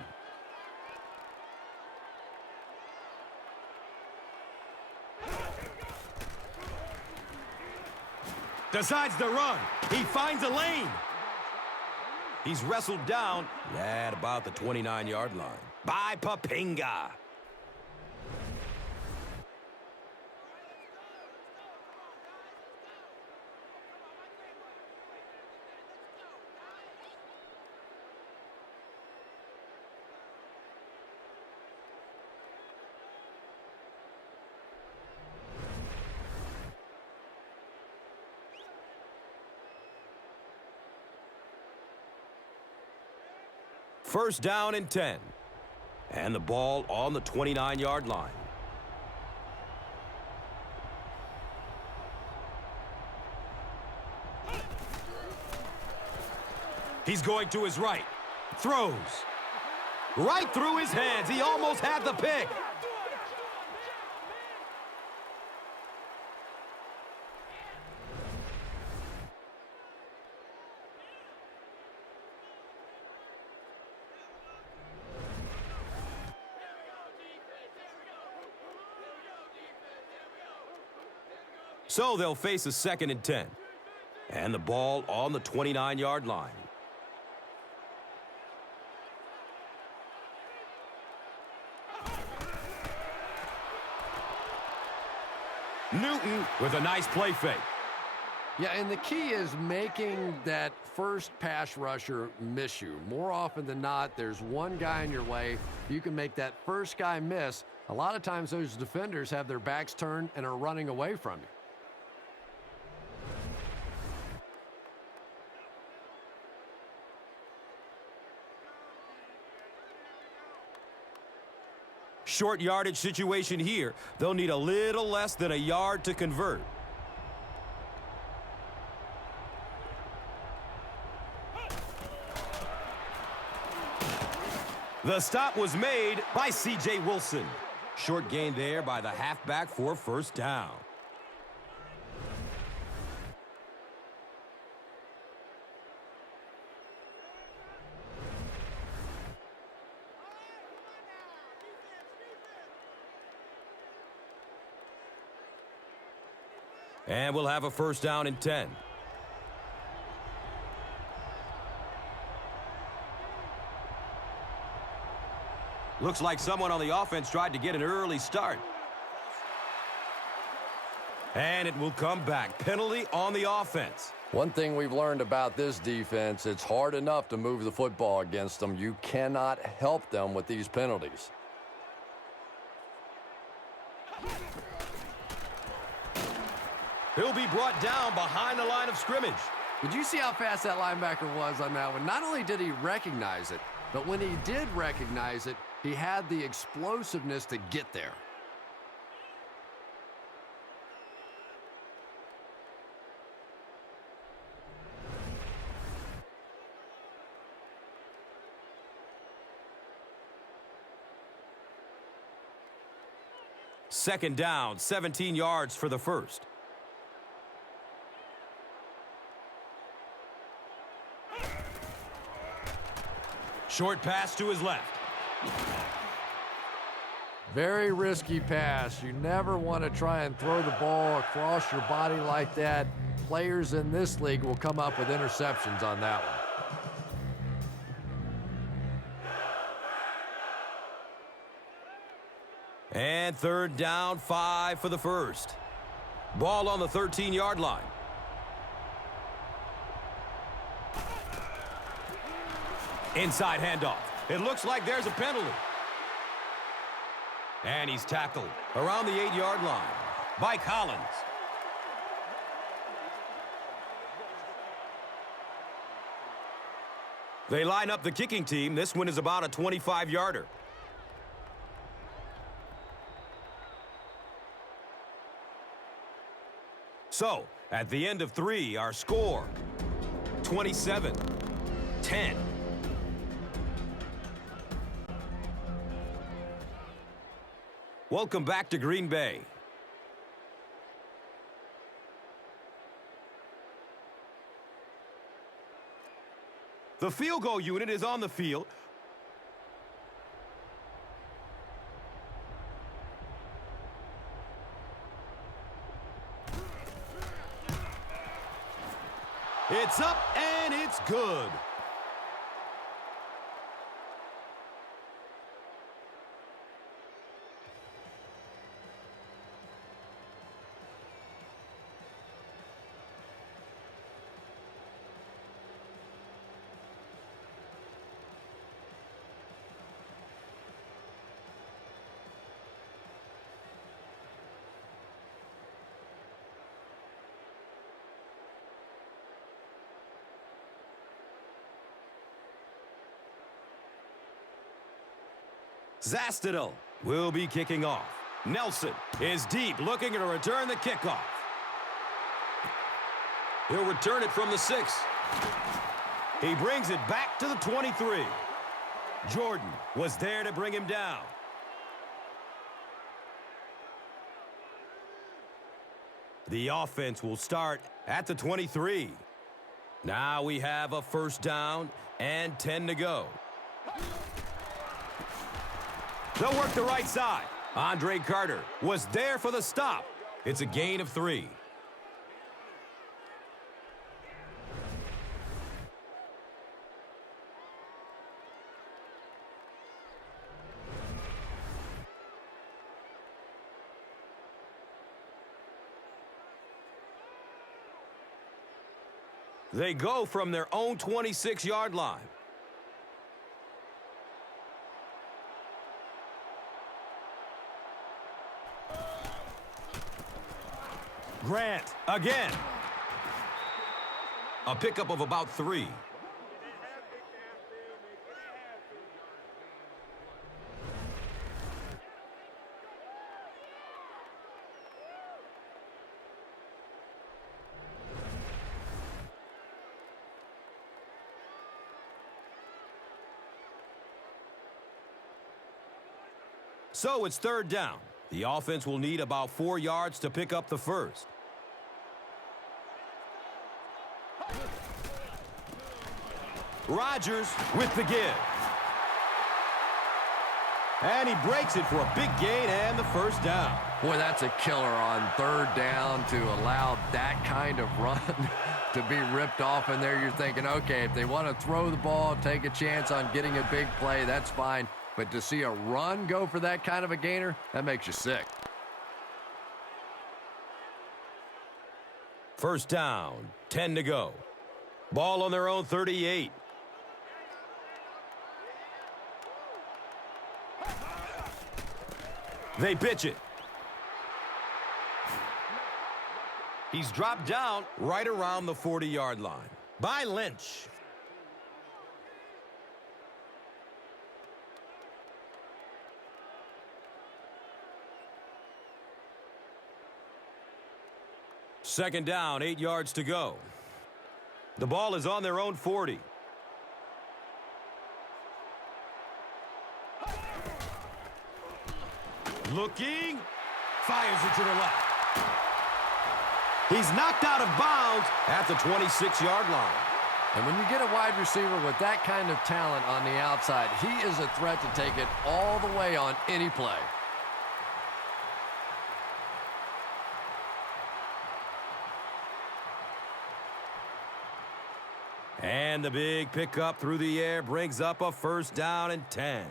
Decides to run. He finds a lane. He's wrestled down at about the 29-yard line by Papinga. First down and 10. And the ball on the 29-yard line. He's going to his right. Throws. Right through his hands. He almost had the pick. So they'll face a 2nd and 10. And the ball on the 29-yard line. Newton with a nice play fake. Yeah, and the key is making that first pass rusher miss you. More often than not, there's one guy in your way. You can make that first guy miss. A lot of times those defenders have their backs turned and are running away from you. Short yardage situation here. They'll need a little less than a yard to convert. The stop was made by C.J. Wilson. Short gain there by the halfback for first down. And we'll have a first down and 10. Looks like someone on the offense tried to get an early start. And it will come back. Penalty on the offense. One thing we've learned about this defense, it's hard enough to move the football against them. You cannot help them with these penalties. He'll be brought down behind the line of scrimmage. Did you see how fast that linebacker was on that one? Not only did he recognize it, but when he did recognize it, he had the explosiveness to get there. Second down, 17 yards for the first. Short pass to his left. Very risky pass. You never want to try and throw the ball across your body like that. Players in this league will come up with interceptions on that one. And third down, 5 for the first. Ball on the 13-yard line. Inside handoff. It looks like there's a penalty. And he's tackled around the 8-yard line by Collins. They line up the kicking team. This one is about a 25-yarder. So, at the end of 3, our score, 27-10. Welcome back to Green Bay. The field goal unit is on the field. It's up and it's good. Zastidal will be kicking off. Nelson is deep, looking to return the kickoff. He'll return it from the 6. He brings it back to the 23. Jordan was there to bring him down. The offense will start at the 23. Now we have a first down and 10 to go. They'll work the right side. Andre Carter was there for the stop. It's a gain of 3. They go from their own 26-yard line. Grant again. A pickup of about 3. So it's third down. The offense will need about 4 yards to pick up the first. Rodgers with the give. And he breaks it for a big gain and the first down. Boy, that's a killer on third down to allow that kind of run to be ripped off in there. You're thinking, okay, if they want to throw the ball, take a chance on getting a big play, that's fine. But to see a run go for that kind of a gainer, that makes you sick. First down, 10 to go. Ball on their own 38. They pitch it. He's dropped down right around the 40-yard line by Lynch. Second down, 8 yards to go. The ball is on their own 40. Looking, fires it to the left. He's knocked out of bounds at the 26-yard line. And when you get a wide receiver with that kind of talent on the outside, he is a threat to take it all the way on any play. And the big pickup through the air brings up a first down and 10.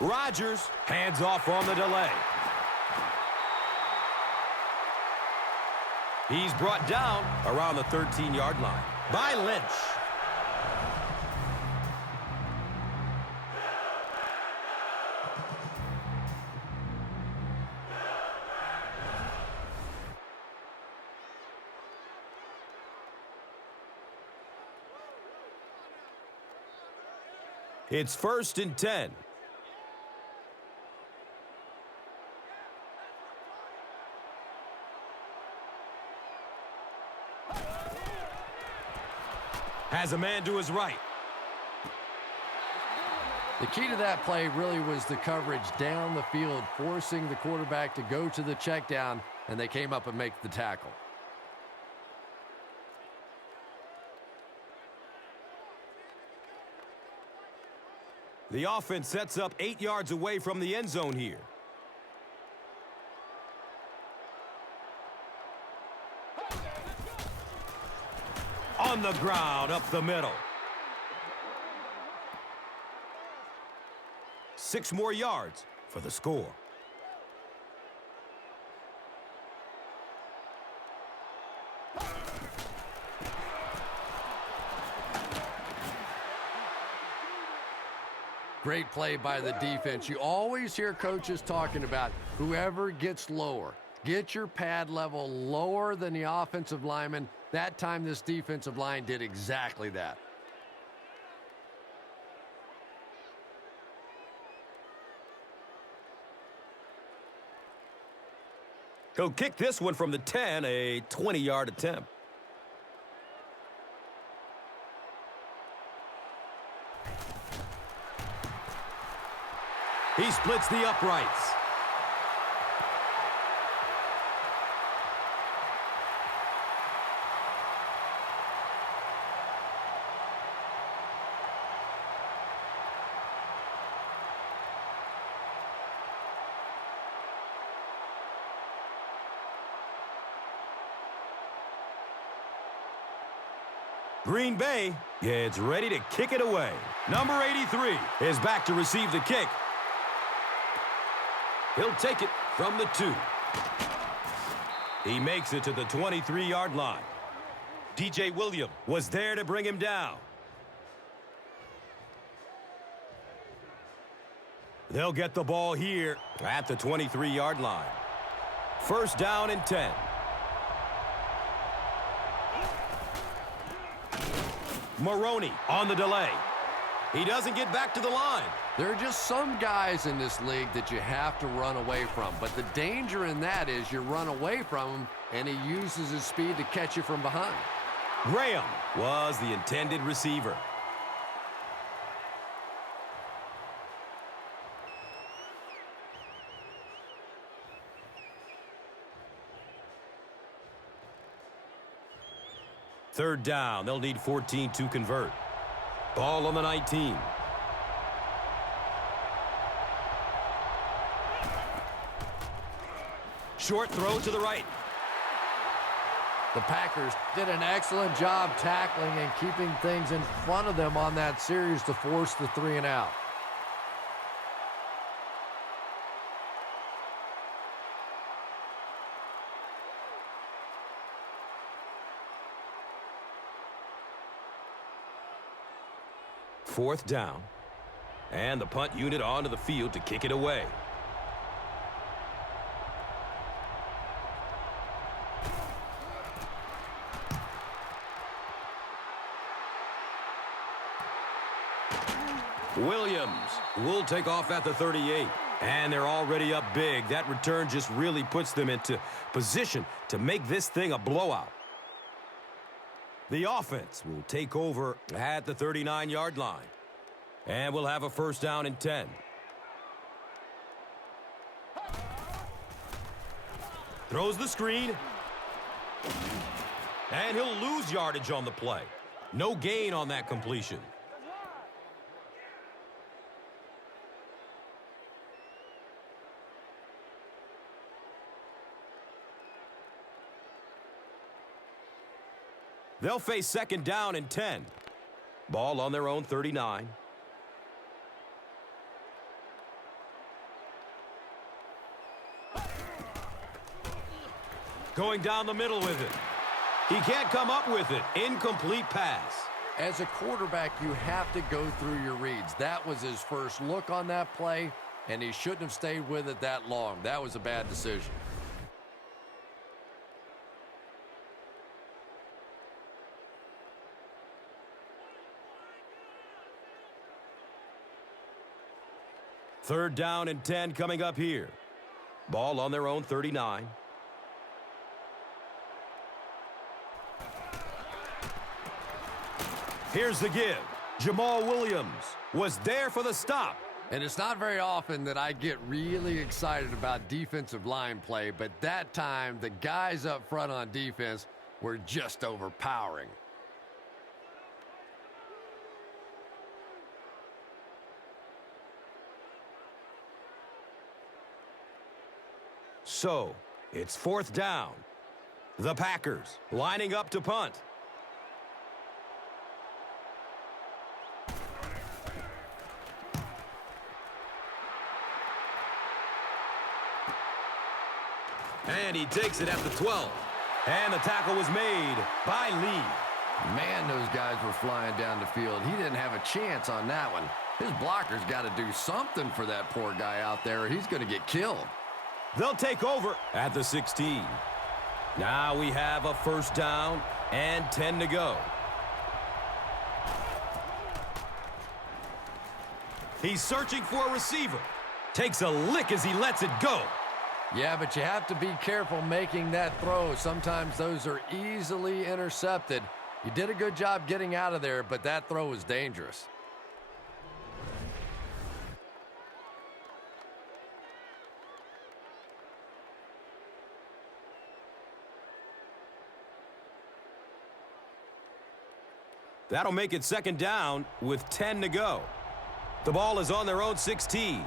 Rodgers hands off on the delay. He's brought down around the 13-yard line by Lynch. It's 1st and 10. Has a man to his right. The key to that play really was the coverage down the field, forcing the quarterback to go to the check down, and they came up and make the tackle. The offense sets up 8 yards away from the end zone here. On the ground, up the middle. 6 more yards for the score. Great play by the defense. You always hear coaches talking about whoever gets lower. Get your pad level lower than the offensive lineman. That time this defensive line did exactly that. He'll kick this one from the 10, a 20-yard attempt. He splits the uprights. Green Bay gets ready to kick it away. Number 83 is back to receive the kick. He'll take it from the 2. He makes it to the 23-yard line. DJ Williams was there to bring him down. They'll get the ball here at the 23-yard line. 1st down and 10. Maroney on the delay. He doesn't get back to the line. There are just some guys in this league that you have to run away from. But the danger in that is you run away from him, and he uses his speed to catch you from behind. Graham was the intended receiver. Third down. They'll need 14 to convert. Ball on the 19. Short throw to the right. The Packers did an excellent job tackling and keeping things in front of them on that series to force the 3 and out. Fourth down. And the punt unit onto the field to kick it away. Williams will take off at the 38. And they're already up big. That return just really puts them into position to make this thing a blowout. The offense will take over at the 39-yard line. And we'll have a 1st down and 10. Throws the screen. And he'll lose yardage on the play. No gain on that completion. They'll face 2nd down and 10. Ball on their own 39. Going down the middle with it. He can't come up with it. Incomplete pass. As a quarterback, you have to go through your reads. That was his first look on that play, and he shouldn't have stayed with it that long. That was a bad decision. Third down and 10 coming up here. Ball on their own 39. Here's the give. Jamal Williams was there for the stop. And it's not very often that I get really excited about defensive line play, but that time the guys up front on defense were just overpowering. So, it's fourth down. The Packers lining up to punt. And he takes it at the 12. And the tackle was made by Lee. Man, those guys were flying down the field. He didn't have a chance on that one. His blocker's got to do something for that poor guy out there, or he's going to get killed. They'll take over at the 16. Now we have a first down and 10 to go. He's searching for a receiver. Takes a lick as he lets it go. Yeah, but you have to be careful making that throw. Sometimes those are easily intercepted. You did a good job getting out of there, but that throw was dangerous. That'll make it second down with 10 to go. The ball is on their own 16.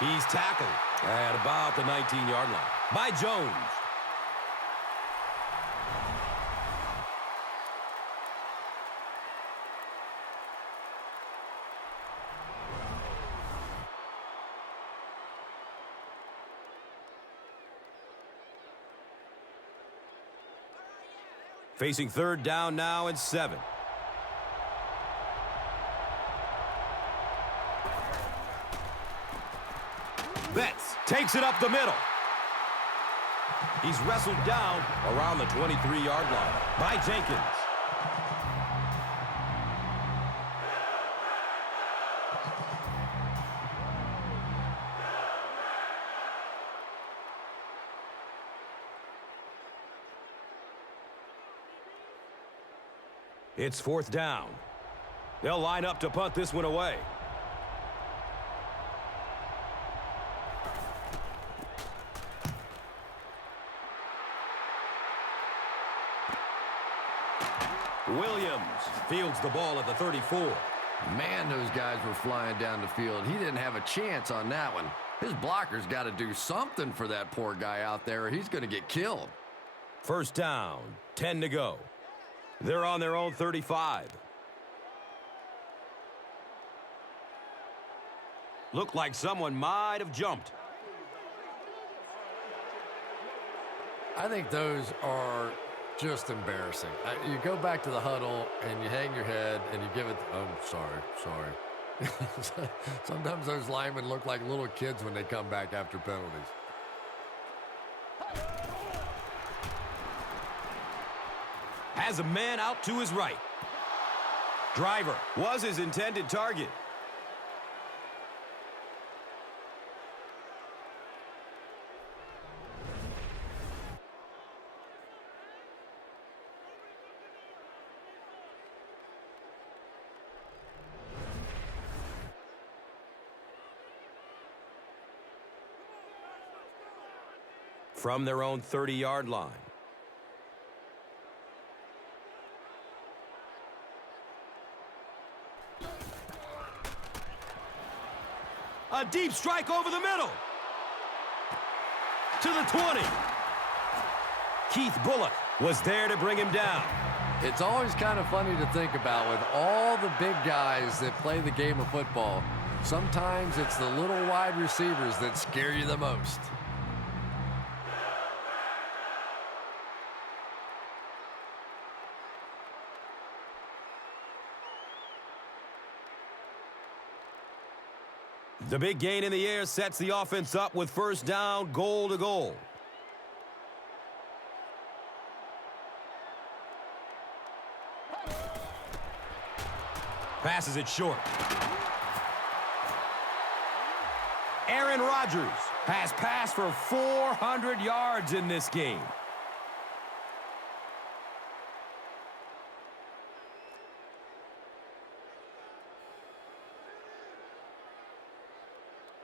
He's tackled at about the 19-yard line by Jones. Facing third down now and 7. Betts takes it up the middle. He's wrestled down around the 23-yard line by Jenkins. It's fourth down. They'll line up to punt this one away. Williams fields the ball at the 34. Man, those guys were flying down the field. He didn't have a chance on that one. His blocker's got to do something for that poor guy out there, or he's going to get killed. First down, 10 to go. They're on their own 35. Looked like someone might have jumped. I think those are just embarrassing. You go back to the huddle and you hang your head and you give it, oh, sorry. Sometimes those linemen look like little kids when they come back after penalties. Has a man out to his right. Driver was his intended target. From their own 30-yard line. A deep strike over the middle. To the 20. Keith Bullock was there to bring him down. It's always kind of funny to think about with all the big guys that play the game of football. Sometimes it's the little wide receivers that scare you the most. The big gain in the air sets the offense up with first down, goal to goal. Passes it short. Aaron Rodgers has passed for 400 yards in this game.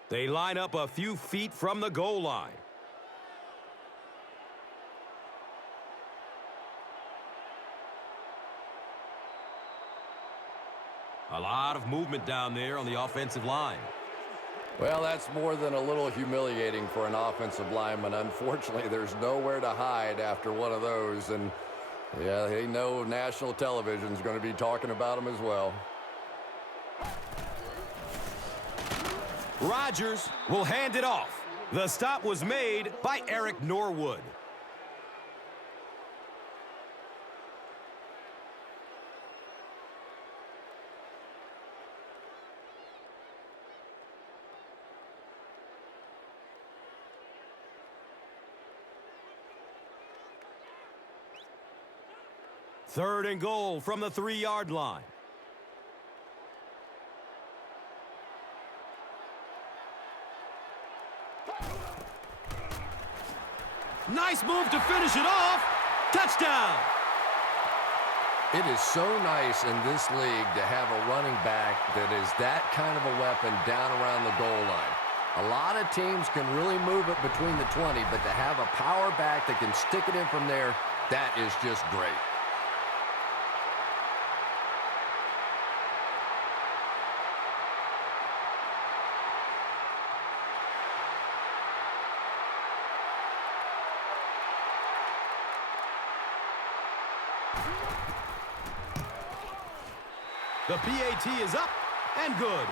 They line up a few feet from the goal line. A lot of movement down there on the offensive line. Well, that's more than a little humiliating for an offensive lineman. Unfortunately, there's nowhere to hide after one of those. And, yeah, they know national television is going to be talking about them as well. Rodgers will hand it off. The stop was made by Eric Norwood. Third and goal from the 3-yard line. Nice move to finish it off. Touchdown. It is so nice in this league to have a running back that is that kind of a weapon down around the goal line. A lot of teams can really move it between the 20, but to have a power back that can stick it in from there, that is just great. The PAT is up and good.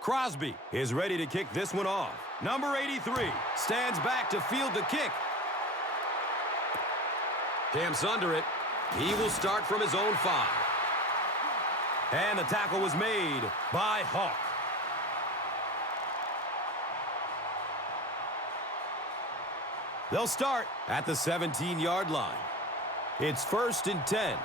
Crosby is ready to kick this one off. Number 83 stands back to field the kick. Camps under it. He will start from his own 5. And the tackle was made by Hawk. They'll start at the 17-yard line. It's 1st and 10.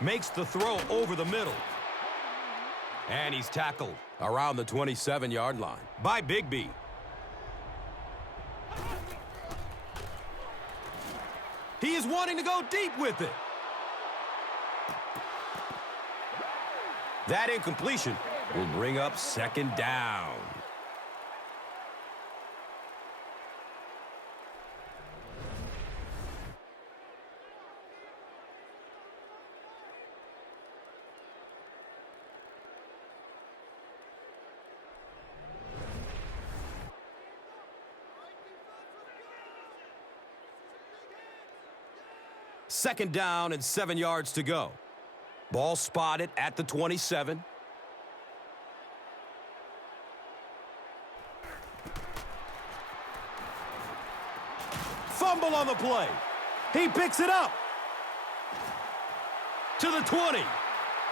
Makes the throw over the middle. And he's tackled around the 27-yard line by Bigby. He is wanting to go deep with it. That incompletion will bring up 2nd down. Second down and 7 yards to go. Ball spotted at the 27. Fumble on the play. He picks it up. To the 20.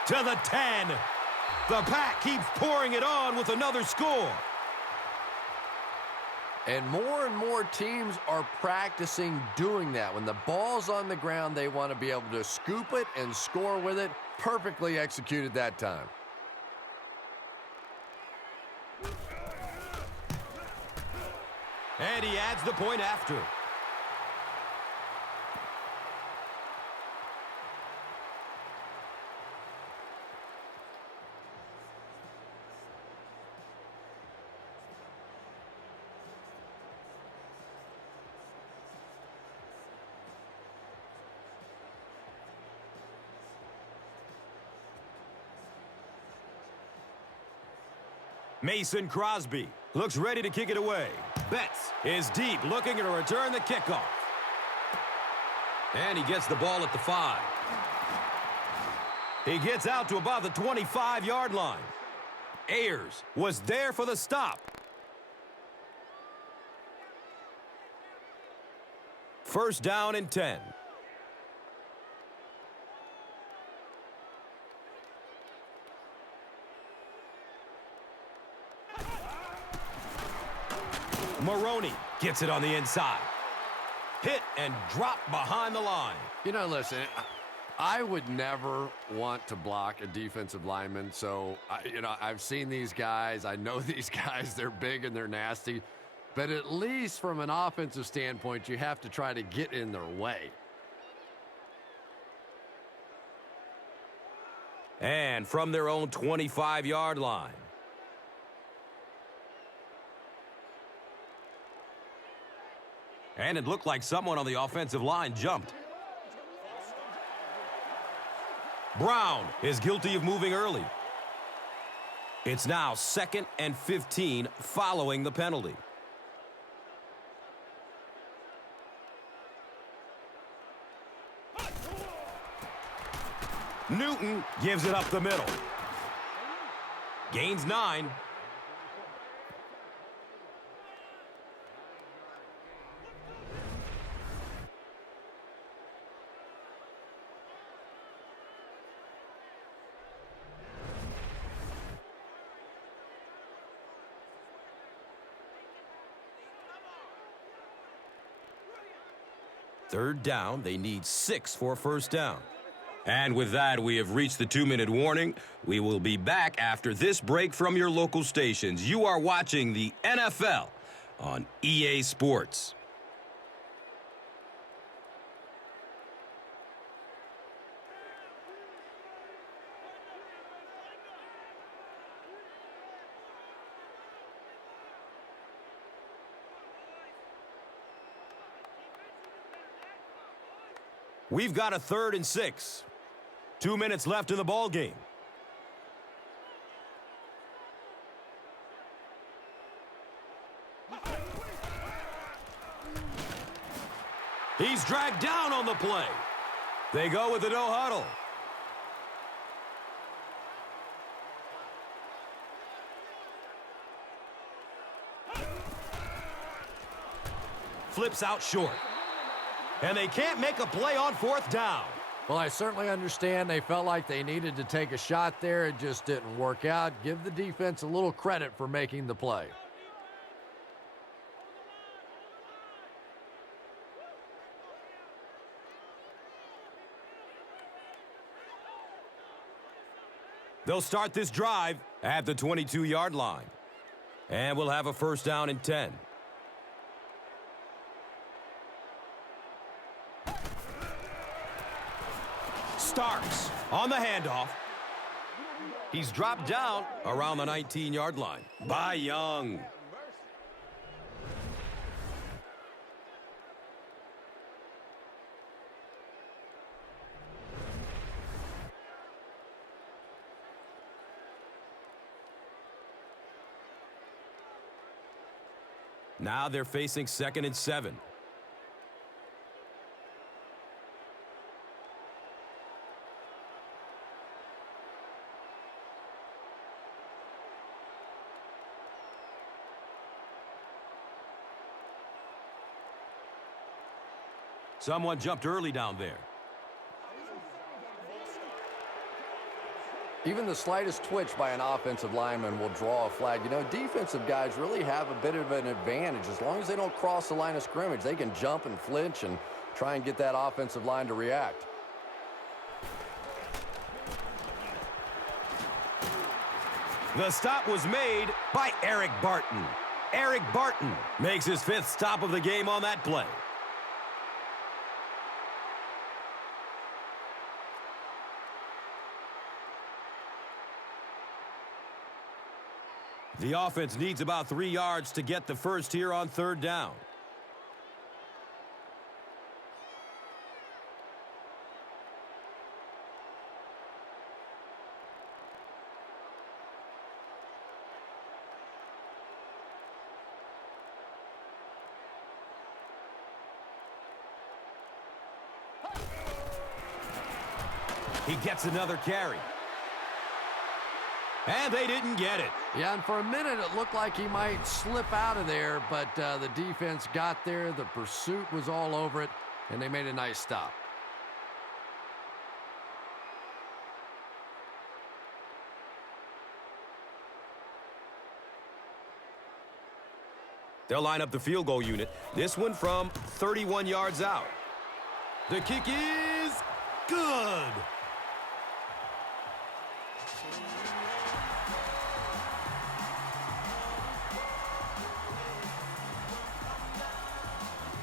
To the 10. The Pack keeps pouring it on with another score. And more teams are practicing doing that. When the ball's on the ground, they want to be able to scoop it and score with it. Perfectly executed that time. And he adds the point after. Mason Crosby Looks ready to kick it away. Betts is deep, looking to return the kickoff. And he gets the ball at the 5. He gets out to about the 25-yard line. Ayers was there for the stop. First down and 10. Maroney gets it on the inside. Hit and drop behind the line. You know, listen, I would never want to block a defensive lineman. So, I've seen these guys. I know these guys. They're big and they're nasty. But at least from an offensive standpoint, you have to try to get in their way. And from their own 25-yard line. And it looked like someone on the offensive line jumped. Brown is guilty of moving early. It's now 2nd and 15 following the penalty. Newton gives it up the middle. Gains 9. Third down, they need 6 for a first down. And with that, we have reached the 2-minute warning. We will be back after this break from your local stations. You are watching the NFL on EA Sports. We've got a 3rd and 6. 2 minutes left in the ball game. He's dragged down on the play. They go with the no huddle. Flips out short. And they can't make a play on 4th down. Well, I certainly understand they felt like they needed to take a shot there. It just didn't work out. Give the defense a little credit for making the play. They'll start this drive at the 22-yard line. And we'll have a first down and 10. Starks on the handoff. He's dropped down around the 19-yard line by Young. Now they're facing 2nd and 7. Someone jumped early down there. Even the slightest twitch by an offensive lineman will draw a flag. You know, defensive guys really have a bit of an advantage. As long as they don't cross the line of scrimmage, they can jump and flinch and try and get that offensive line to react. The stop was made by Eric Barton. Eric Barton makes his 5th stop of the game on that play. The offense needs about 3 yards to get the first here on 3rd down. He gets another carry. And they didn't get it. Yeah, and for a minute it looked like he might slip out of there, but the defense got there. The pursuit was all over it, and they made a nice stop. They'll line up the field goal unit. This one from 31 yards out. The kick is good.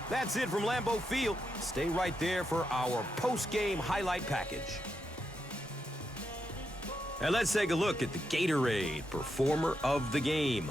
That's it from Lambeau Field. Stay right there for our post-game highlight package. And let's take a look at the Gatorade Performer of the Game.